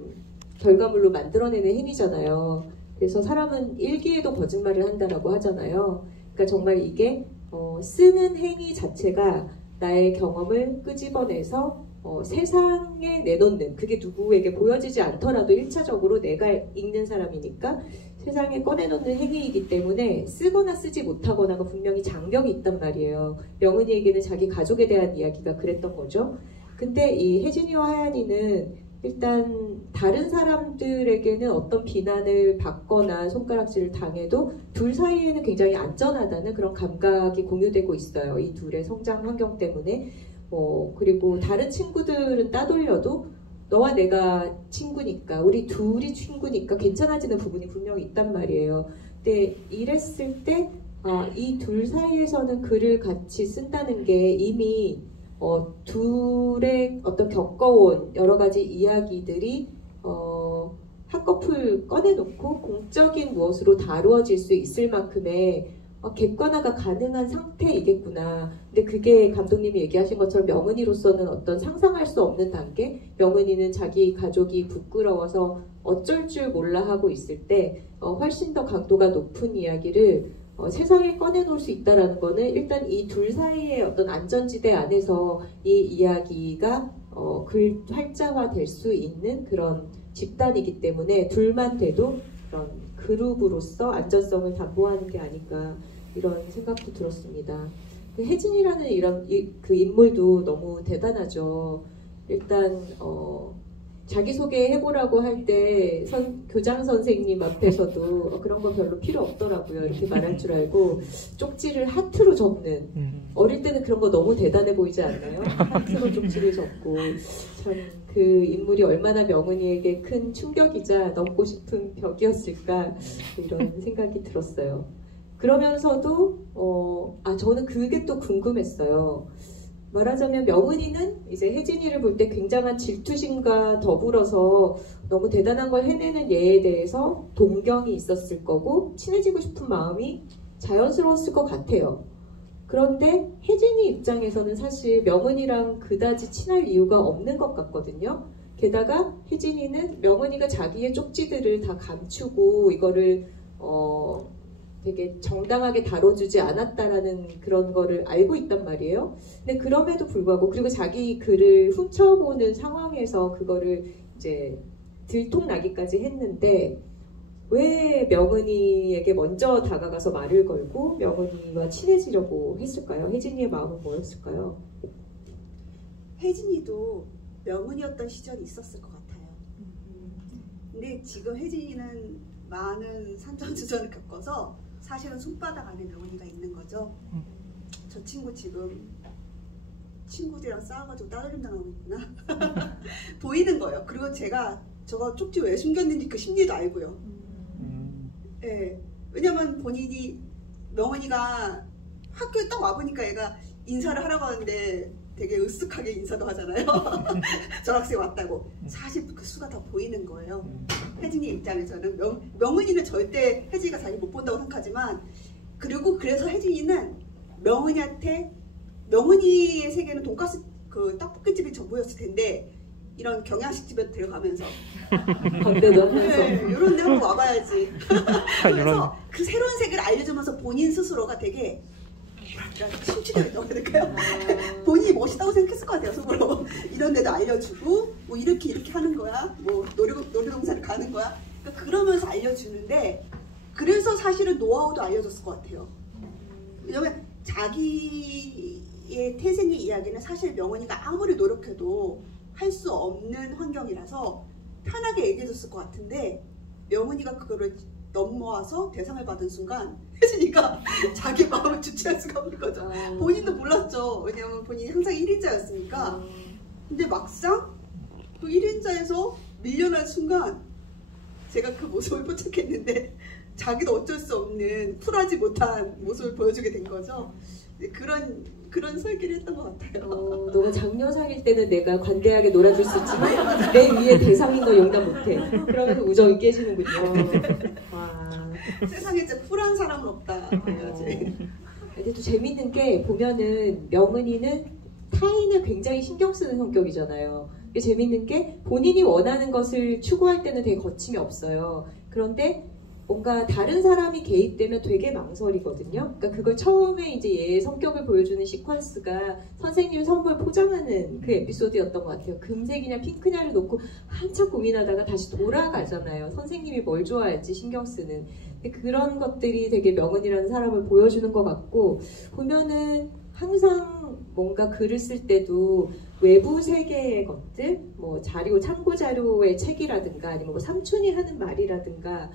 결과물로 만들어내는 행위잖아요. 그래서 사람은 일기에도 거짓말을 한다라고 하잖아요. 그러니까 정말 이게 쓰는 행위 자체가 나의 경험을 끄집어내서 세상에 내놓는, 그게 누구에게 보여지지 않더라도 1차적으로 내가 읽는 사람이니까 세상에 꺼내놓는 행위이기 때문에 쓰거나 쓰지 못하거나가 분명히 장벽이 있단 말이에요. 명은이에게는 자기 가족에 대한 이야기가 그랬던 거죠. 근데 이 혜진이와 하얀이는 일단 다른 사람들에게는 어떤 비난을 받거나 손가락질을 당해도 둘 사이에는 굉장히 안전하다는 그런 감각이 공유되고 있어요. 이 둘의 성장 환경 때문에. 그리고 다른 친구들은 따돌려도 너와 내가 친구니까, 우리 둘이 친구니까 괜찮아지는 부분이 분명히 있단 말이에요. 근데 이랬을 때 이 둘 사이에서는 글을 같이 쓴다는 게 이미 둘의 어떤 겪어온 여러 가지 이야기들이 한꺼풀 꺼내놓고 공적인 무엇으로 다루어질 수 있을 만큼의 객관화가 가능한 상태이겠구나. 근데 그게 감독님이 얘기하신 것처럼 명은이로서는 어떤 상상할 수 없는 단계, 명은이는 자기 가족이 부끄러워서 어쩔 줄 몰라 하고 있을 때 훨씬 더 강도가 높은 이야기를 세상에 꺼내놓을 수 있다는 거는 일단 이 둘 사이의 어떤 안전지대 안에서 이 이야기가 글 활자화 될 수 있는 그런 집단이기 때문에 둘만 돼도 그런 그룹으로서 안전성을 담보하는 게 아닌가 이런 생각도 들었습니다. 혜진이라는 그 인물도 너무 대단하죠. 일단 자기소개 해보라고 할 때 교장 선생님 앞에서도 그런 거 별로 필요 없더라고요. 이렇게 말할 줄 알고 쪽지를 하트로 접는, 어릴 때는 그런 거 너무 대단해 보이지 않나요? 하트로 쪽지를 접고. 참 그 인물이 얼마나 명은이에게 큰 충격이자 넘고 싶은 벽이었을까 이런 생각이 들었어요. 그러면서도 저는 그게 또 궁금했어요. 말하자면 명은이는 이제 혜진이를 볼 때 굉장한 질투심과 더불어서 너무 대단한 걸 해내는 얘에 대해서 동경이 있었을 거고 친해지고 싶은 마음이 자연스러웠을 것 같아요. 그런데 혜진이 입장에서는 사실 명은이랑 그다지 친할 이유가 없는 것 같거든요. 게다가 혜진이는 명은이가 자기의 쪽지들을 다 감추고 이거를 되게 정당하게 다뤄주지 않았다라는 그런 거를 알고 있단 말이에요. 근데 그럼에도 불구하고 그리고 자기 글을 훔쳐보는 상황에서 그거를 이제 들통나기까지 했는데 왜 명은이에게 먼저 다가가서 말을 걸고 명은이와 친해지려고 했을까요? 혜진이의 마음은 뭐였을까요? 혜진이도 명은이었던 시절이 있었을 것 같아요. 근데 지금 혜진이는 많은 산전수전을 겪어서 사실은 손바닥 안에 명은이가 있는 거죠. 저 친구 지금 친구들이랑 싸워가지고 따돌림 당하고 있구나. 보이는 거예요. 그리고 제가 저거 쪽지 왜 숨겼는지 그 심리도 알고요. 네. 왜냐면 본인이 명은이가 학교에 딱 와보니까 얘가 인사를 하라고 하는데 되게 으쓱하게 인사도 하잖아요. 전학생 왔다고. 사실 그 수가 다 보이는 거예요. 혜진이 입장에서는 명은이는 절대 혜진이가 자기 못 본다고 생각하지만 그리고 그래서 혜진이는 명은이한테 명은이의 세계는 돈가스 그 떡볶이집이 전부였을 텐데 이런 경양식집에 들어가면서 건대도 하면서 네, 이런 데 한번 와봐야지. 그래서 그 새로운 세계를 알려주면서 본인 스스로가 되게 심취되어 있다고 해야 될까요? 본인이 멋있다고 생각했을 것 같아요, 속으로. 이런 데도 알려주고 뭐 이렇게 하는 거야, 뭐 놀이동산을 가는 거야. 그러니까 그러면서 알려주는데 그래서 사실은 노하우도 알려줬을 것 같아요. 왜냐면 자기의 태생의 이야기는 사실 명은이가 아무리 노력해도 할 수 없는 환경이라서 편하게 얘기해줬을 것 같은데 명은이가 그거를 넘어와서 대상을 받은 순간 혜진이가 자기 마음을 주체할 수가 없는 거죠. 본인도 몰랐죠. 왜냐하면 본인이 항상 1인자였으니까. 근데 막상 또 1인자에서 밀려난 순간 제가 그 모습을 포착했는데 자기도 어쩔 수 없는 쿨하지 못한 모습을 보여주게 된 거죠. 그런 설계를 했던 것 같아요. 너무 장녀상일 때는 내가 관대하게 놀아줄 수 있지만 내 위에 대상인 거 용납 못해. 그러면서 우정이 깨지는군요. 와. 세상에 진짜 쿨한 사람은 없다. 근데 또 재밌는 게 보면은 명은이는 타인을 굉장히 신경 쓰는 성격이잖아요. 근데 재밌는 게 본인이 원하는 것을 추구할 때는 되게 거침이 없어요. 그런데 뭔가 다른 사람이 개입되면 되게 망설이거든요. 그러니까 그걸 처음에 이제 얘의 성격을 보여주는 시퀀스가 선생님 선물 포장하는 그 에피소드였던 것 같아요. 금색이냐 핑크냐를 놓고 한참 고민하다가 다시 돌아가잖아요. 선생님이 뭘 좋아할지 신경 쓰는. 근데 그런 것들이 되게 명은이라는 사람을 보여주는 것 같고 보면은 항상 뭔가 글을 쓸 때도 외부 세계의 것들, 뭐 참고 자료의 책이라든가 아니면 뭐 삼촌이 하는 말이라든가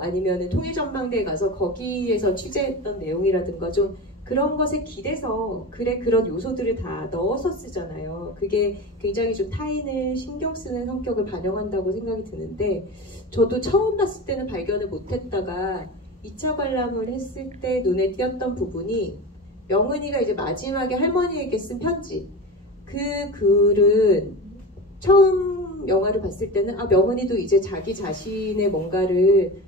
아니면 통일전망대에 가서 거기에서 취재했던 내용이라든가 좀 그런 것에 기대서 글에 그런 요소들을 다 넣어서 쓰잖아요. 그게 굉장히 좀 타인을 신경 쓰는 성격을 반영한다고 생각이 드는데 저도 처음 봤을 때는 발견을 못했다가 2차 관람을 했을 때 눈에 띄었던 부분이 명은이가 이제 마지막에 할머니에게 쓴 편지. 그 글은 처음 영화를 봤을 때는 명은이도 이제 자기 자신의 뭔가를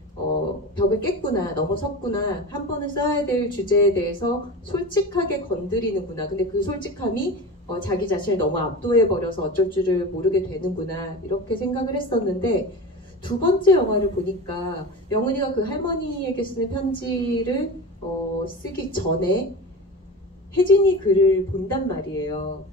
벽을 깼구나, 넘어섰구나, 한 번은 써야 될 주제에 대해서 솔직하게 건드리는구나. 근데 그 솔직함이 자기 자신을 너무 압도해버려서 어쩔 줄을 모르게 되는구나 이렇게 생각을 했었는데 두 번째 영화를 보니까 명은이가 그 할머니에게 쓰는 편지를 쓰기 전에 혜진이 글을 본단 말이에요.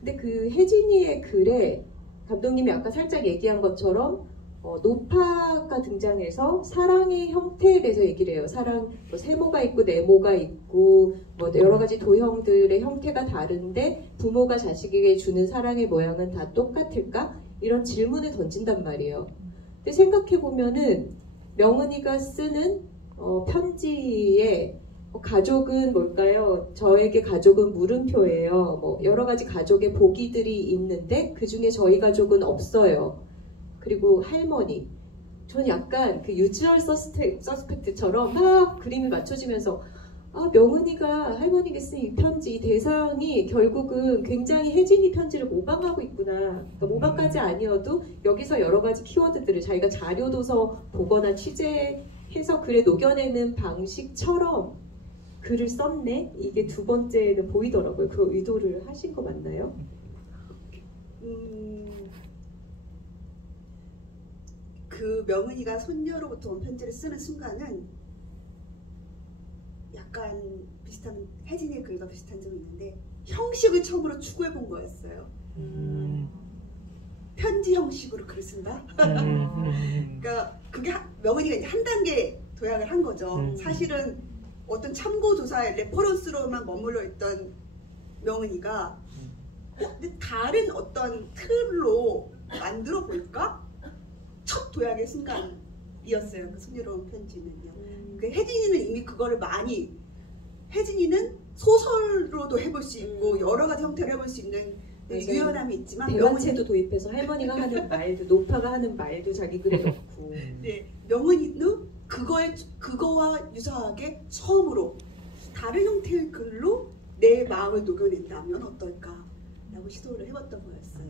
근데 그 혜진이의 글에 감독님이 아까 살짝 얘기한 것처럼 노파가 등장해서 사랑의 형태에 대해서 얘기를 해요. 사랑, 뭐 세모가 있고 네모가 있고 뭐 여러 가지 도형들의 형태가 다른데 부모가 자식에게 주는 사랑의 모양은 다 똑같을까? 이런 질문을 던진단 말이에요. 근데 생각해보면은 명은이가 쓰는 편지에 가족은 뭘까요? 저에게 가족은 물음표예요. 뭐 여러 가지 가족의 보기들이 있는데 그 중에 저희 가족은 없어요. 그리고 할머니. 저는 약간 그 유주얼 서스펙트처럼 막 그림이 맞춰지면서 명은이가 할머니에게 쓴 이 편지, 이 대상이 결국은 굉장히 혜진이 편지를 모방하고 있구나. 그러니까 모방까지 아니어도 여기서 여러 가지 키워드들을 자기가 자료도서 보거나 취재해서 글에 녹여내는 방식처럼 글을 썼네? 이게 두 번째는 보이더라고요. 그 의도를 하신 거 맞나요? 그 명은이가 손녀로부터 온 편지를 쓰는 순간은 약간 비슷한 혜진이의 글과 비슷한 점이 있는데 형식을 처음으로 추구해 본 거였어요. 편지 형식으로 글을 쓴다. 그러니까 그게 명은이가 이제 한 단계 도약을 한 거죠. 사실은 어떤 참고 조사의 레퍼런스로만 머물러 있던 명은이가 근데 다른 어떤 틀로 만들어 볼까? 첫 도약의 순간이었어요. 그 순유로운 편지는요. 그 혜진이는 이미 그거를 많이 혜진이는 소설로도 해볼 수 있고 여러 가지 형태로 해볼 수 있는 유연함이 있지만 대화체도 도입해서 할머니가 하는 말도 노파가 하는 말도 자기 글에 넣고 네, 명은이는 그거와 유사하게 처음으로 다른 형태의 글로 내 마음을 녹여낸다면 어떨까라고 시도를 해봤던 거였어요.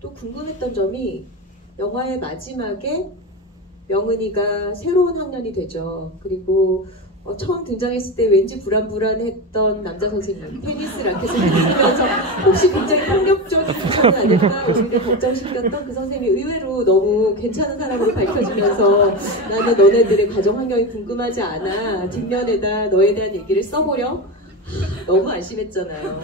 또 궁금했던 점이 영화의 마지막에 명은이가 새로운 학년이 되죠. 그리고 처음 등장했을 때 왠지 불안불안했던 남자 선생님 테니스 라켓을 들면서 혹시 굉장히 폭력적인 부상은 아닐까 우리를 걱정시켰던 그 선생님이 의외로 너무 괜찮은 사람으로 밝혀지면서 나는 너네들의 가정 환경이 궁금하지 않아 뒷면에다 너에 대한 얘기를 써보려 너무 안심했잖아요.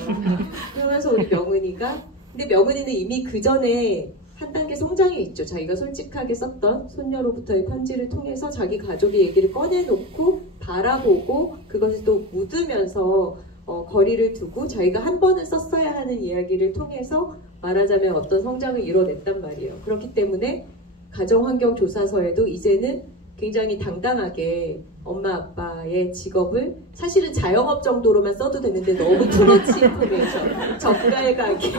그러면서 우리 명은이가 근데 명은이는 이미 그 전에 한 단계 성장해 있죠. 자기가 솔직하게 썼던 손녀로부터의 편지를 통해서 자기 가족의 얘기를 꺼내놓고 바라보고 그것을 또 묻으면서 거리를 두고 자기가 한 번은 썼어야 하는 이야기를 통해서 말하자면 어떤 성장을 이뤄냈단 말이에요. 그렇기 때문에 가정환경조사서에도 이제는 굉장히 당당하게 엄마 아빠의 직업을 사실은 자영업 정도로만 써도 되는데 너무 투머치 인포메이션 저가에 가기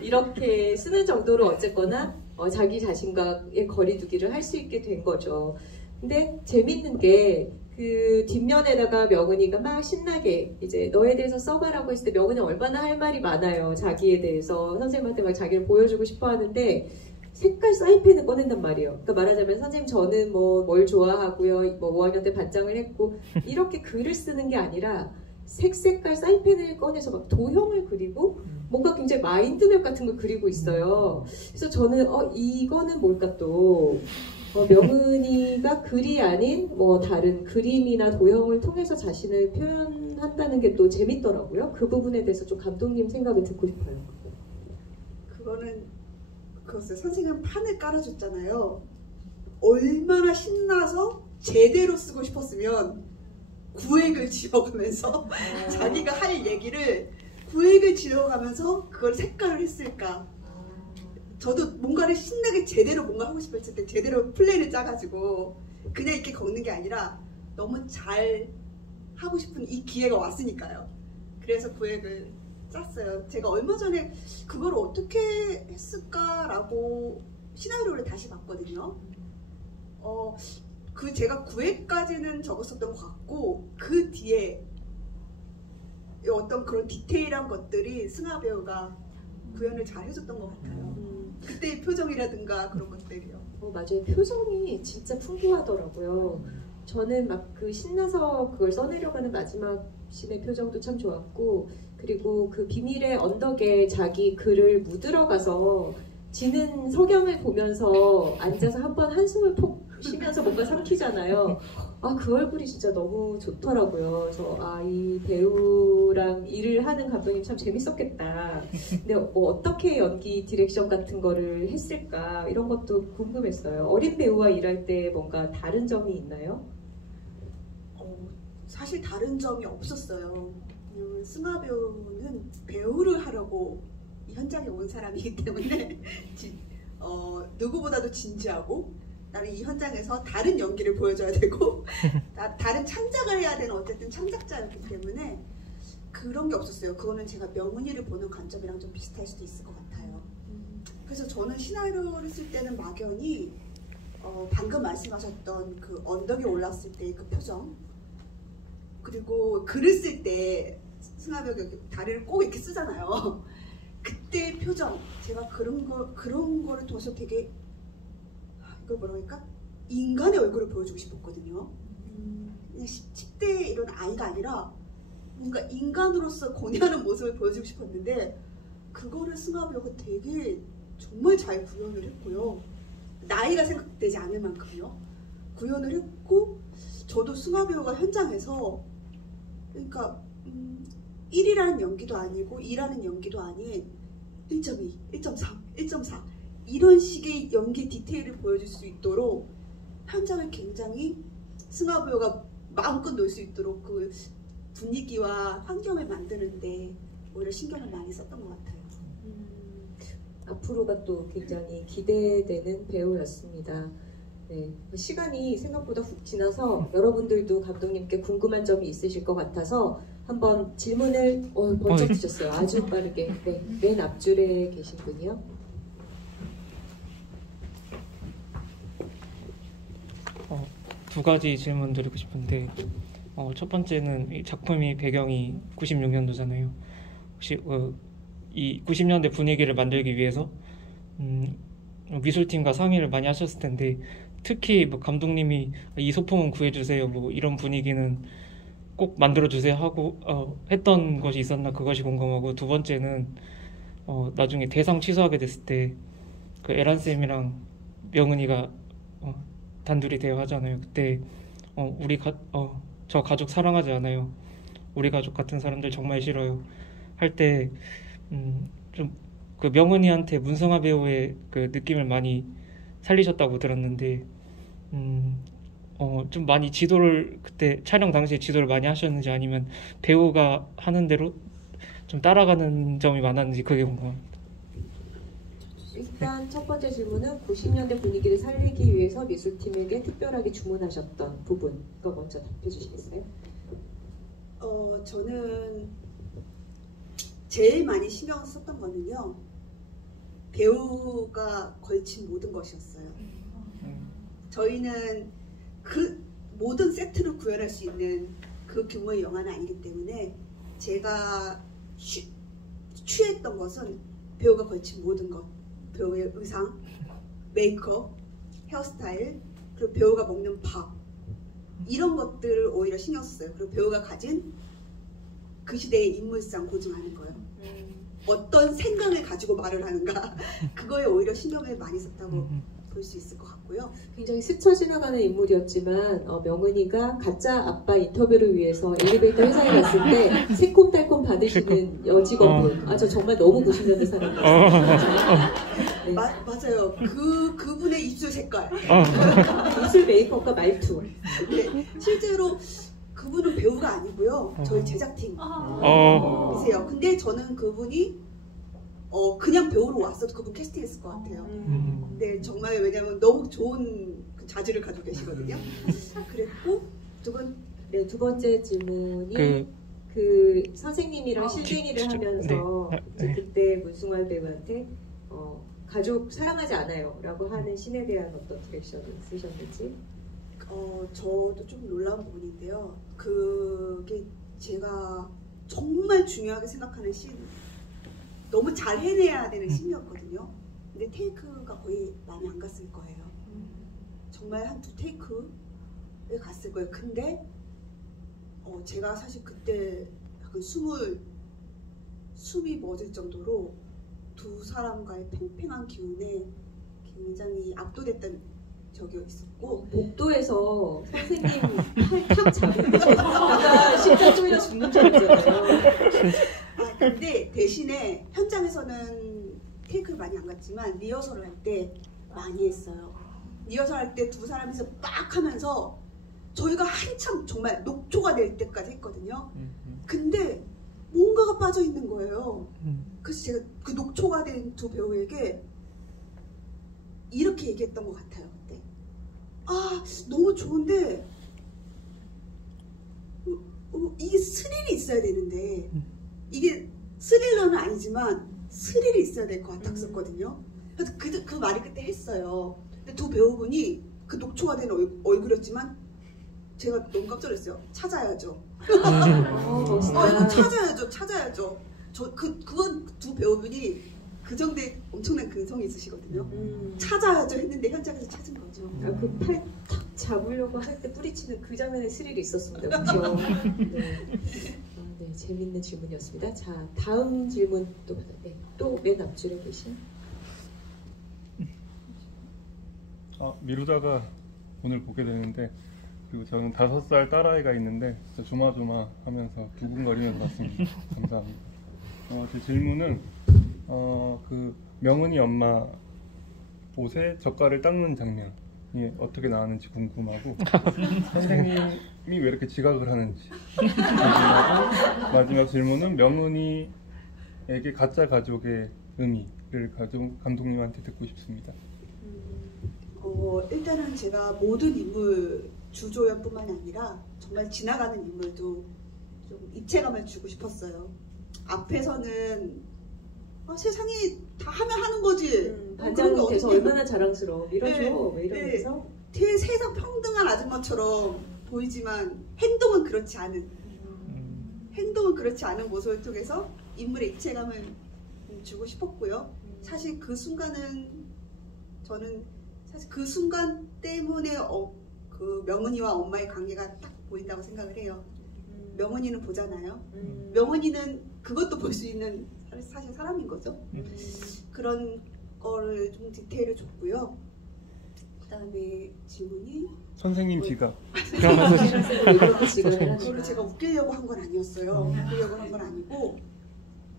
이렇게 쓰는 정도로 어쨌거나 자기 자신과의 거리두기를 할 수 있게 된 거죠. 근데 재밌는 게 그 뒷면에다가 명은이가 막 신나게 이제 너에 대해서 써봐라고 했을 때 명은이 얼마나 할 말이 많아요. 자기에 대해서 선생님한테 막 자기를 보여주고 싶어 하는데 색깔 사인펜을 꺼낸단 말이에요. 그러니까 말하자면 선생님 저는 뭘 좋아하고요. 5학년 때 반장을 했고 이렇게 글을 쓰는 게 아니라 색깔 사인펜을 꺼내서 막 도형을 그리고 뭔가 굉장히 마인드맵 같은 걸 그리고 있어요. 그래서 저는 이거는 뭘까 또 명은이가 글이 아닌 다른 그림이나 도형을 통해서 자신을 표현한다는 게 또 재밌더라고요. 그 부분에 대해서 좀 감독님 생각을 듣고 싶어요. 그거는 글쎄 선생님 판을 깔아줬잖아요. 얼마나 신나서 제대로 쓰고 싶었으면 구획을 지어가면서 자기가 할 얘기를 구획을 지어가면서 그걸 색깔을 했을까. 저도 뭔가를 신나게 제대로 뭔가 하고 싶었을 때 제대로 플랜을 짜가지고 그냥 이렇게 걷는 게 아니라 너무 잘 하고 싶은 이 기회가 왔으니까요. 그래서 구획을 짰어요. 제가 얼마 전에 그걸 어떻게 했을까라고 시나리오를 다시 봤거든요. 제가 9회까지는 적었었던 것 같고 그 뒤에 어떤 그런 디테일한 것들이 승하 배우가 구현을 잘 해줬던 것 같아요. 그때의 표정이라든가 그런 것들이요. 맞아요. 표정이 진짜 풍부하더라고요. 저는 막 그 신나서 그걸 써내려가는 마지막 신의 표정도 참 좋았고 그리고 그 비밀의 언덕에 자기 글을 묻으러가서 지는 석양을 보면서 앉아서 한번 한숨을 폭 쉬면서 뭔가 삼키잖아요. 그 얼굴이 진짜 너무 좋더라고요. 그래서 이 배우랑 일을 하는 감독님 참 재밌었겠다. 근데 어떻게 연기 디렉션 같은 거를 했을까 이런 것도 궁금했어요. 어린 배우와 일할 때 뭔가 다른 점이 있나요? 사실 다른 점이 없었어요. 왜냐면 승하 배우는 배우를 하려고 이 현장에 온 사람이기 때문에 누구보다도 진지하고 나는 이 현장에서 다른 연기를 보여줘야 되고 다른 창작을 해야 되는 어쨌든 창작자였기 때문에 그런 게 없었어요. 그거는 제가 명은이를 보는 관점이랑 좀 비슷할 수도 있을 것 같아요. 그래서 저는 시나리오를 쓸 때는 막연히 방금 말씀하셨던 그 언덕에 올랐을 때의 그 표정 그리고 글을 쓸 때 승하 배우가 다리를 꼭 이렇게 쓰잖아요. 그때의 표정 제가 그런 거를 통해서 되게 이걸 뭐라고 할까? 인간의 얼굴을 보여주고 싶었거든요. 그냥 10대 이런 아이가 아니라 뭔가 인간으로서 고뇌하는 모습을 보여주고 싶었는데 그거를 승하 배우가 되게 정말 잘 구현을 했고요. 나이가 생각되지 않을 만큼요. 구현을 했고 저도 승화 배우가 현장에서 그러니까 1이라는 연기도 아니고 2라는 연기도 아닌 1.2, 1.3, 1.4 이런 식의 연기 디테일을 보여줄 수 있도록 현장을 굉장히 승화 배우가 마음껏 놀 수 있도록 그 분위기와 환경을 만드는데 오히려 신경을 많이 썼던 것 같아요. 앞으로가 또 굉장히 기대되는 배우였습니다. 네, 시간이 생각보다 훅 지나서 여러분들도 감독님께 궁금한 점이 있으실 것 같아서 한번 질문을 번쩍 드셨어요. 아주 빠르게. 네, 맨 앞줄에 계신 분이요. 두 가지 질문 드리고 싶은데 첫 번째는 이 작품이 배경이 96년도잖아요. 혹시 이 90년대 분위기를 만들기 위해서 미술팀과 상의를 많이 하셨을 텐데 특히 뭐 감독님이 이 소품은 구해주세요 뭐 이런 분위기는 꼭 만들어주세요 하고 했던 것이 있었나 그것이 궁금하고 두 번째는 나중에 대상 취소하게 됐을 때 그 에란쌤이랑 명은이가 단둘이 대화하잖아요. 그때 저 가족 사랑하지 않아요. 우리 가족 같은 사람들 정말 싫어요. 할 때 좀 그 명은이한테 문성아 배우의 그 느낌을 많이 살리셨다고 들었는데 좀 많이 지도를 그때 촬영 당시에 지도를 많이 하셨는지 아니면 배우가 하는 대로 좀 따라가는 점이 많았는지 그게 궁금합니다. 일단 첫 번째 질문은 90년대 분위기를 살리기 위해서 미술팀에게 특별하게 주문하셨던 부분 그거 먼저 답해 주시겠어요? 저는 제일 많이 신경 썼던 거는요. 배우가 걸친 모든 것이었어요. 저희는 그 모든 세트를 구현할 수 있는 그 규모의 영화는 아니기 때문에 제가 취했던 것은 배우가 걸친 모든 것. 배우의 의상, 메이크업, 헤어스타일, 그리고 배우가 먹는 밥 이런 것들을 오히려 신경 썼어요. 그리고 배우가 가진 그 시대의 인물상 고증하는 거예요. 어떤 생각을 가지고 말을 하는가 그거에 오히려 신경을 많이 썼다고 볼 수 있을 것 같고요. 굉장히 스쳐 지나가는 인물이었지만 명은이가 가짜 아빠 인터뷰를 위해서 엘리베이터 회사에 갔을 때 새콤달콤 받으시는 여직원분 저 정말 너무 90년대 사람 같아요. 네. 맞아요. 그분의 입술 색깔 입술 메이크업과 말투 네, 실제로 그분은 배우가 아니고요. 저희 제작팀이세요. 근데 저는 그분이 그냥 배우로 왔어도 그분 캐스팅했을 것 같아요. 근데 정말 왜냐면 너무 좋은 그 자질을 가지고 계시거든요. 그랬고 두 번째 질문이 그 선생님이랑 실쟁이를 하면서 이제 그때 문승환 배우한테 가족 사랑하지 않아요 라고 하는 신에 대한 어떤 디렉션을 쓰셨는지. 저도 좀 놀라운 부분인데요. 그게 제가 정말 중요하게 생각하는 씬, 너무 잘 해내야 되는 씬이었거든요. 근데 테이크가 거의 마음에 안 갔을 거예요. 정말 한 2테이크에 갔을 거예요. 근데 제가 사실 그때 약간 숨이 멎을 정도로 두 사람과의 팽팽한 기운에 굉장히 압도됐던 적이 있었고, 복도에서 선생님 팔 잡은 거 아까 심장 쫄려 죽는 줄 알았잖아요. 근데 대신에 현장에서는 테이크를 많이 안 갔지만 리허설을 할 때 많이 했어요. 리허설 할 때 두 사람이서 빡 하면서 저희가 한참 정말 녹초가 될 때까지 했거든요. 근데 뭔가가 빠져 있는 거예요. 그래서 제가 그 녹초가 된 두 배우에게 이렇게 얘기했던 것 같아요. 그때 너무 좋은데 이게 스릴이 있어야 되는데 이게 스릴러는 아니지만 스릴이 있어야 될 것 같았었거든요. 그래서 그 말이 그때 했어요. 근데 두 배우분이 그 녹초가 된 얼굴이었지만 제가 너무 깜짝 놀랐어요. 찾아야죠. 이거 찾아야죠. 그건 두 배우분이 그 정도의 엄청난 근성이 있으시거든요. 찾아야죠 했는데 현장에서 찾은 거죠. 그 팔 탁 잡으려고 할 때 뿌리치는 그 장면에 스릴이 있었습니다. 그렇죠? 네, 재밌는 질문이었습니다. 자, 다음 질문 또 맨 앞줄에 계신. 미루다가 오늘 보게 되는데 그리고 저는 5살 딸아이가 있는데 진짜 조마조마하면서 두근거리면서 봤습니다. 감사합니다. 제 질문은 그 명은이 엄마 옷에 젓갈을 닦는 장면이 어떻게 나왔는지 궁금하고 선생님이 왜 이렇게 지각을 하는지 궁금하고, 마지막 질문은 명은이에게 가짜 가족의 의미를 감독님한테 듣고 싶습니다. 일단은 제가 모든 인물 주조연뿐만 아니라 정말 지나가는 인물도 좀 입체감을 주고 싶었어요. 앞에서는 세상이 다 하면 하는 거지. 반장이 돼서 얼마나 자랑스러워. 밀어줘. 네, 왜 이러면서. 세상 평등한 아줌마처럼 보이지만 행동은 그렇지 않은 모습을 통해서 인물의 입체감을 주고 싶었고요. 사실 그 순간은 저는 그 순간 때문에 그 명은이와 엄마의 관계가 딱 보인다고 생각을 해요. 명은이는 보잖아요. 명은이는 그것도 볼 수 있는 사실 사람인 거죠. 그런 거를 좀 디테일을 줬고요. 그다음에 질문이 선생님 지각. 그거를 제가 웃기려고 한 건 아니었어요. 웃기려고 한 건 아니고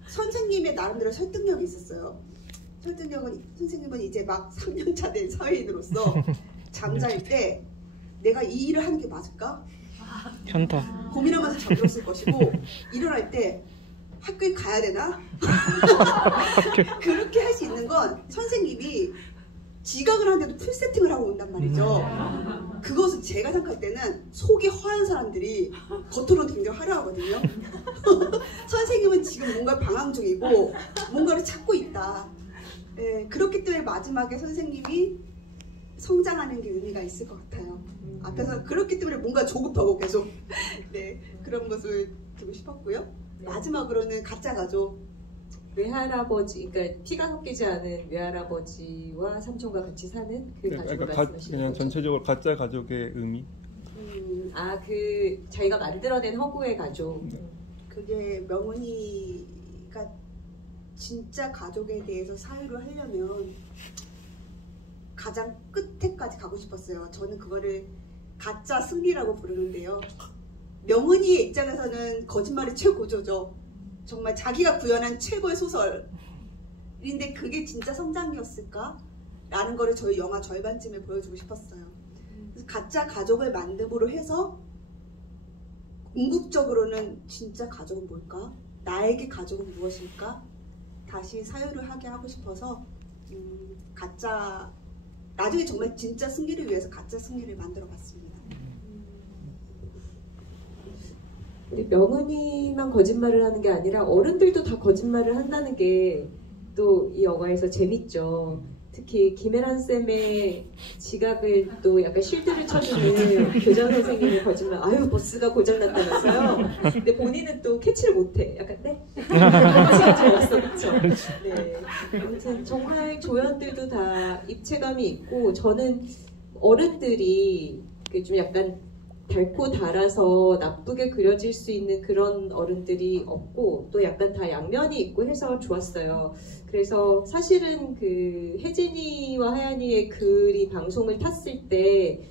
선생님의 나름대로 설득력이 있었어요. 선생님은 이제 막 3년차 된 사회인으로서 잠잘 때 내가 이 일을 하는 게 맞을까? 현타. 고민하면서 잠들었을 것이고 일어날 때 학교에 가야 되나? 그렇게 할 수 있는 건 선생님이 지각을 하는데도 풀 세팅을 하고 온단 말이죠. 그것은 제가 생각할 때는 속이 허한 사람들이 겉으로는 굉장히 화려하거든요. 선생님은 지금 뭔가 방황 중이고 뭔가를 찾고 있다. 네, 그렇기 때문에 마지막에 선생님이 성장하는 게 의미가 있을 것 같아요. 앞에서 그렇기 때문에 뭔가 조급하고 계속 네, 그런 모습을 두고 싶었고요. 네. 마지막으로는 가짜 가족. 외할아버지, 그러니까 피가 섞이지 않은 외할아버지와 삼촌과 같이 사는 그 가족을 말씀하시는 그냥 거죠? 전체적으로 가짜 가족의 의미. 그 자기가 만들어낸 허구의 가족. 그게 명은이가 진짜 가족에 대해서 사유를 하려면 가장 끝에까지 가고 싶었어요. 저는 그거를 가짜 승리라고 부르는데요. 명은이의 입장에서는 거짓말이 최고조죠. 정말 자기가 구현한 최고의 소설인데 그게 진짜 성장이었을까? 라는 거를 저희 영화 절반쯤에 보여주고 싶었어요. 그래서 가짜 가족을 만듦으로 해서 궁극적으로는 진짜 가족은 뭘까? 나에게 가족은 무엇일까? 다시 사유를 하게 하고 싶어서 나중에 정말 진짜 승리를 위해서 가짜 승리를 만들어 봤습니다. 근데 명은이만 거짓말을 하는 게 아니라 어른들도 다 거짓말을 한다는 게 또 이 영화에서 재밌죠. 특히 김혜란 쌤의 지각을 또 약간 쉴드를 쳐주는 교장 선생님의 거짓말. 아유 버스가 고장났다면서요. 근데 본인은 또 캐치를 못해. 약간 네? 캐치가 좀 없어, 그렇죠? 네. 아무튼 정말 조연들도 다 입체감이 있고 저는 어른들이 좀 약간 달고 달아서 나쁘게 그려질 수 있는 그런 어른들이 없고 또 약간 다 양면이 있고 해서 좋았어요. 그래서 사실은 그 혜진이와 하얀이의 글이 방송을 탔을 때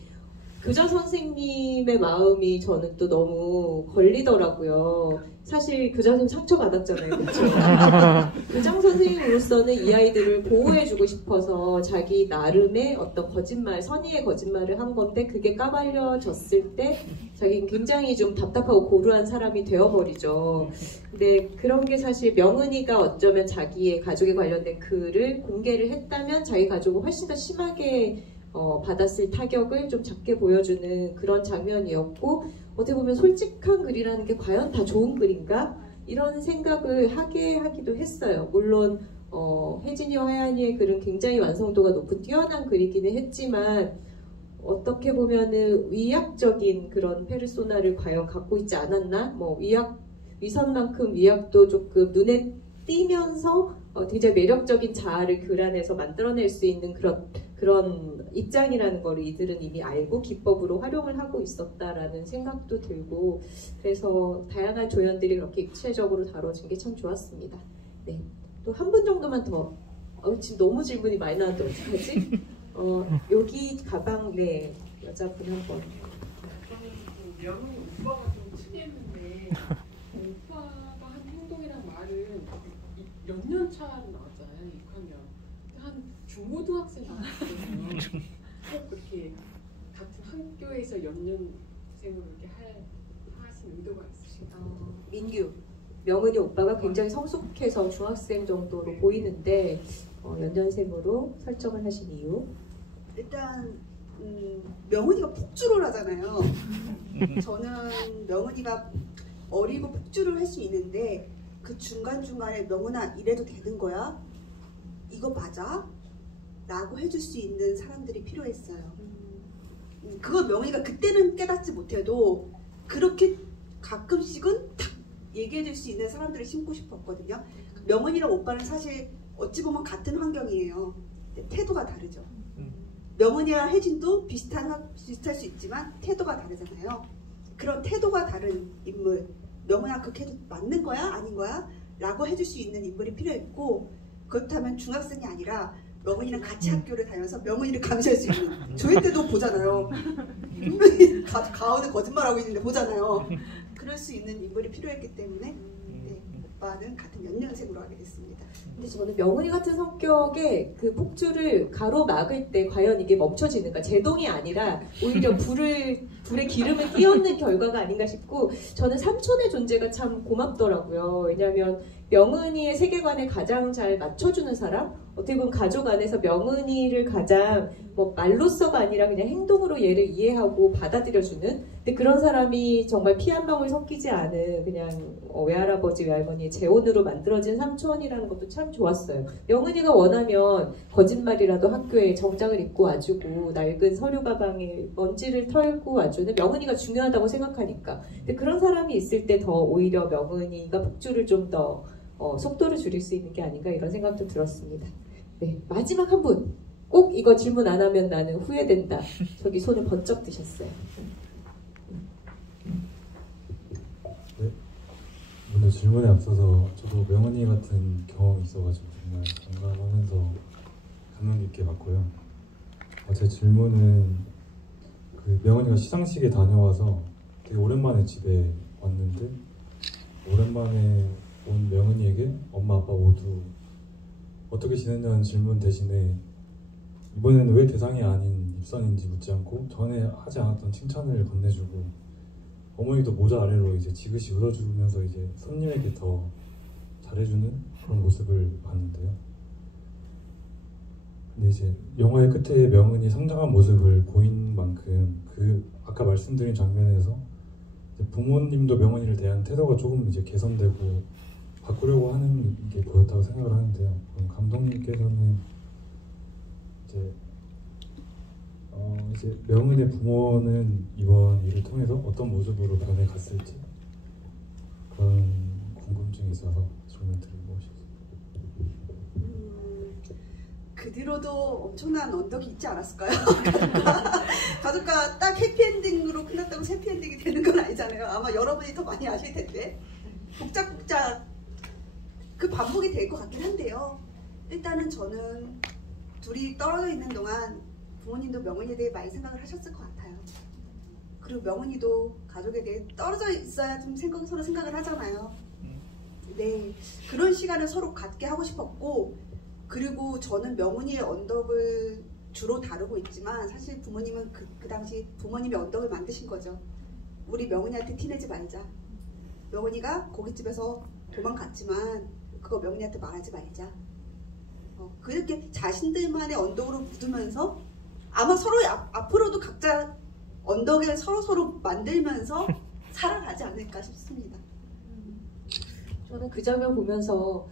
교장 선생님의 마음이 저는 또 너무 걸리더라고요. 사실 교장 선생님 상처받았잖아요. 그렇죠? 교장 선생님으로서는 이 아이들을 보호해주고 싶어서 자기 나름의 어떤 거짓말, 선의의 거짓말을 한 건데 그게 까발려졌을 때 자기는 굉장히 좀 답답하고 고루한 사람이 되어버리죠. 근데 그런 게 사실 명은이가 어쩌면 자기의 가족에 관련된 글을 공개를 했다면 자기 가족은 훨씬 더 심하게 받았을 타격을 좀 작게 보여주는 그런 장면이었고 어떻게 보면 솔직한 글이라는 게 과연 다 좋은 글인가? 이런 생각을 하게 하기도 했어요. 물론 혜진이와 하얀이의 글은 굉장히 완성도가 높은 뛰어난 글이기는 했지만 어떻게 보면은 위약적인 그런 페르소나를 과연 갖고 있지 않았나? 뭐 위선만큼 위약도 조금 눈에 띄면서 굉장히 매력적인 자아를 글 안에서 만들어낼 수 있는 그런 입장이라는 걸 이들은 이미 알고 기법으로 활용을 하고 있었다라는 생각도 들고 그래서 다양한 조연들이 그렇게 입체적으로 다뤄진 게 참 좋았습니다. 네, 또 한 분 정도만 더. 지금 너무 질문이 많이 나왔는데 어떡하지? 여기 가방 네 여자분 한 번. 명은이 오빠가 좀 특이했는데 오빠가 한 행동이랑 말은 몇 년 차로 나왔잖아요. 6학년. 한 중고등학생 나왔거든요. 꼭 그렇게 같은 학교에서 연년생으로 이렇게 하신 의도가 있으신가요? 민규 명은이 오빠가 굉장히 성숙해서 중학생 정도로 보이는데 연년생으로 설정을 하신 이유? 일단 명은이가 폭주를 하잖아요. 저는 명은이가 어리고 폭주를 할 수 있는데 그 중간중간에 명은아 이래도 되는 거야? 이거 맞아? 라고 해줄 수 있는 사람들이 필요했어요. 그걸 명은이가 그때는 깨닫지 못해도 그렇게 가끔씩은 탁 얘기해 줄 수 있는 사람들을 심고 싶었거든요. 명은이랑 오빠는 사실 어찌 보면 같은 환경이에요. 근데 태도가 다르죠. 명은이랑 혜진도 비슷할 수 있지만 태도가 다르잖아요. 그런 태도가 다른 인물, 명은아 그 태도 맞는 거야? 아닌 거야? 라고 해줄 수 있는 인물이 필요했고, 그렇다면 중학생이 아니라 명은이랑 같이 학교를 다녀서 명은이를 감시할 수 있는, 저희 때도 보잖아요. 분명히 가은은 거짓말하고 있는데 보잖아요. 그럴 수 있는 인물이 필요했기 때문에 오빠는 같은 연년생으로 하게 됐습니다. 근데 저는 명은이 같은 성격의 그 폭주를 가로막을 때 과연 이게 멈춰지는가, 제동이 아니라 오히려 불에 기름을 끼얹는 결과가 아닌가 싶고, 저는 삼촌의 존재가 참 고맙더라고요. 왜냐하면 명은이의 세계관에 가장 잘 맞춰주는 사람, 어떻게 보면 가족 안에서 명은이를 가장 말로써가 아니라 그냥 행동으로 얘를 이해하고 받아들여주는, 근데 그런 사람이 정말 피 한 방울 섞이지 않은 그냥 외할아버지 외할머니의 재혼으로 만들어진 삼촌이라는 것도 참 좋았어요. 명은이가 원하면 거짓말이라도 학교에 정장을 입고 와주고 낡은 서류 가방에 먼지를 털고 와주는, 명은이가 중요하다고 생각하니까. 근데 그런 사람이 있을 때 더 오히려 명은이가 폭주를 좀 더 속도를 줄일 수 있는 게 아닌가, 이런 생각도 들었습니다. 네, 마지막 한 분. 꼭 이거 질문 안 하면 나는 후회된다. 저기 손을 번쩍 드셨어요. 네. 먼저 질문에 앞서서 저도 명은이 같은 경험이 있어가지고 정말 공감하면서 감명 깊게 봤고요. 제 질문은 그 명은이가 시상식에 다녀와서 되게 오랜만에 집에 왔는데, 오랜만에 온 명은이에게 엄마 아빠 모두 어떻게 지냈냐는 질문 대신에 이번에는 왜 대상이 아닌 입선인지 묻지 않고 전에 하지 않았던 칭찬을 건네주고, 어머니도 모자 아래로 이제 지그시 웃어주면서 이제 손님에게 더 잘해주는 그런 모습을 봤는데요. 근데 이제 영화의 끝에 명은이 성장한 모습을 보인 만큼 그 아까 말씀드린 장면에서 이제 부모님도 명은이를 대한 태도가 조금 이제 개선되고 바꾸려고 하는 게 보였다고 생각을 하는데요. 그럼 감독님께서는 이제 명은의 부모는 이번 일을 통해서 어떤 모습으로 변해갔을지 그런 궁금증이 있어서 질문 드리고 싶습니다. 그 뒤로도 엄청난 언덕이 있지 않았을까요? 가족과 딱 해피엔딩으로 끝났다고 해피엔딩이 되는 건 아니잖아요. 아마 여러분이 더 많이 아실 텐데 복작복작 그 반복이 될 것 같긴 한데요. 일단은 저는 둘이 떨어져 있는 동안 부모님도 명은이에 대해 많이 생각을 하셨을 것 같아요. 그리고 명은이도 가족에 대해 떨어져 있어야 좀 서로 생각을 하잖아요. 네, 그런 시간을 서로 갖게 하고 싶었고, 그리고 저는 명은이의 언덕을 주로 다루고 있지만 사실 부모님은 그 당시 부모님의 언덕을 만드신 거죠. 우리 명은이한테 티내지 말자. 명은이가 고깃집에서 도망갔지만 그거 명은이한테 말하지 말자. 그렇게 자신들만의 언덕으로 묻으면서 아마 서로 앞으로도 각자 언덕을 서로 만들면서 살아가지 않을까 싶습니다. 저는 그 장면 보면서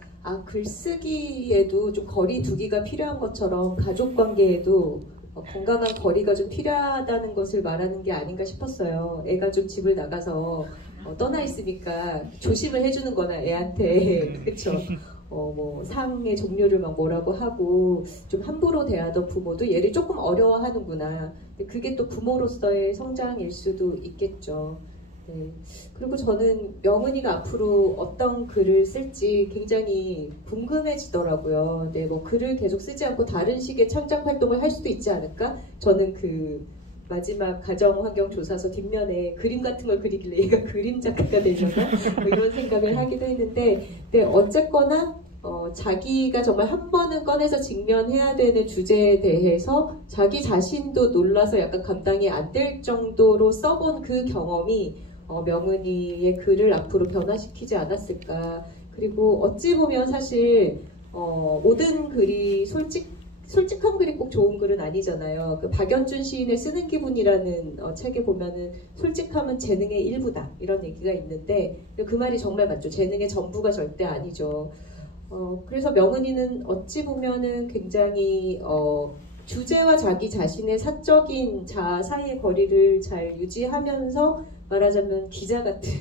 글쓰기에도 좀 거리 두기가 필요한 것처럼 가족 관계에도 건강한 거리가 좀 필요하다는 것을 말하는 게 아닌가 싶었어요. 애가 좀 집을 나가서 떠나 있으니까 조심을 해주는 거나 애한테, 그쵸? 상의 종류를 막 뭐라고 하고 좀 함부로 대하던 부모도 얘를 조금 어려워하는구나. 근데 그게 또 부모로서의 성장일 수도 있겠죠. 네. 그리고 저는 명은이가 앞으로 어떤 글을 쓸지 굉장히 궁금해지더라고요. 근데 글을 계속 쓰지 않고 다른 식의 창작 활동을 할 수도 있지 않을까? 저는 그 마지막 가정환경조사서 뒷면에 그림 같은 걸 그리길래 얘가 그림 작가가 되려나? 뭐 이런 생각을 하기도 했는데, 근데 어쨌거나 자기가 정말 한 번은 꺼내서 직면해야 되는 주제에 대해서 자기 자신도 놀라서 약간 감당이 안 될 정도로 써본 그 경험이 명은이의 글을 앞으로 변화시키지 않았을까. 그리고 어찌 보면 사실 모든 글이 솔직한 글이 꼭 좋은 글은 아니잖아요. 그 박연준 시인의 쓰는 기분이라는 책에 보면은 솔직함은 재능의 일부다 이런 얘기가 있는데 그 말이 정말 맞죠. 재능의 전부가 절대 아니죠. 그래서 명은이는 어찌 보면은 굉장히 주제와 자기 자신의 사적인 자아 사이의 거리를 잘 유지하면서 말하자면 기자 같은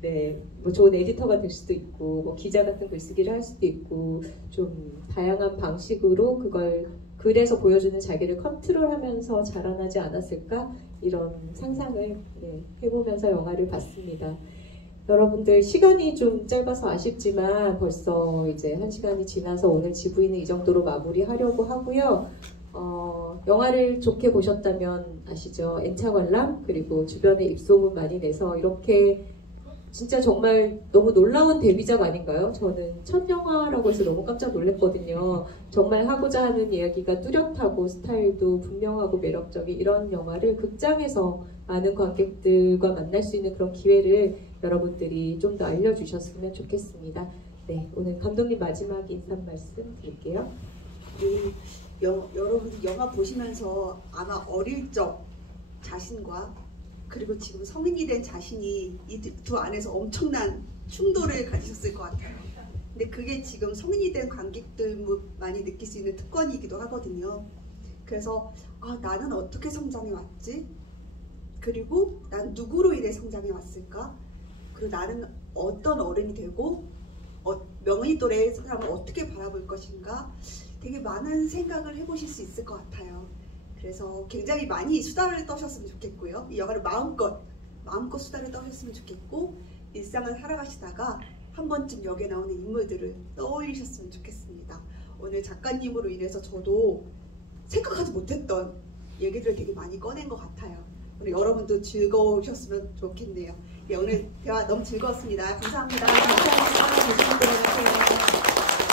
네, 뭐 좋은 에디터가 될 수도 있고, 뭐 기자 같은 글쓰기를 할 수도 있고, 좀 다양한 방식으로 그걸 글에서 보여주는 자기를 컨트롤하면서 자라나지 않았을까 이런 상상을 해보면서 영화를 봤습니다. 여러분들 시간이 좀 짧아서 아쉽지만 벌써 이제 1시간이 지나서 오늘 지부인은 이 정도로 마무리하려고 하고요. 영화를 좋게 보셨다면 아시죠? N차 관람 그리고 주변에 입소문 많이 내서 이렇게 진짜 정말 너무 놀라운 데뷔작 아닌가요? 저는 첫 영화라고 해서 너무 깜짝 놀랐거든요. 정말 하고자 하는 이야기가 뚜렷하고 스타일도 분명하고 매력적인 이런 영화를 극장에서 많은 관객들과 만날 수 있는 그런 기회를 여러분들이 좀 더 알려주셨으면 좋겠습니다. 네, 오늘 감독님 마지막 인사 말씀 드릴게요. 여러분이 영화 보시면서 아마 어릴 적 자신과 그리고 지금 성인이 된 자신이 이 두 안에서 엄청난 충돌을 가지셨을 것 같아요. 근데 그게 지금 성인이 된 관객들 많이 느낄 수 있는 특권이기도 하거든요. 그래서 나는 어떻게 성장해 왔지? 그리고 난 누구로 인해 성장해 왔을까? 그리고 나는 어떤 어른이 되고 명은이 또래의 사람을 어떻게 바라볼 것인가? 되게 많은 생각을 해보실 수 있을 것 같아요. 그래서 굉장히 많이 수다를 떠셨으면 좋겠고요. 이 영화를 마음껏 수다를 떠셨으면 좋겠고 일상을 살아가시다가 한 번쯤 역에 나오는 인물들을 떠올리셨으면 좋겠습니다. 오늘 작가님으로 인해서 저도 생각하지 못했던 얘기들을 되게 많이 꺼낸 것 같아요. 오늘 여러분도 즐거우셨으면 좋겠네요. 오늘 대화 너무 즐거웠습니다. 감사합니다. 감사합니다. 조심히 들어가세요.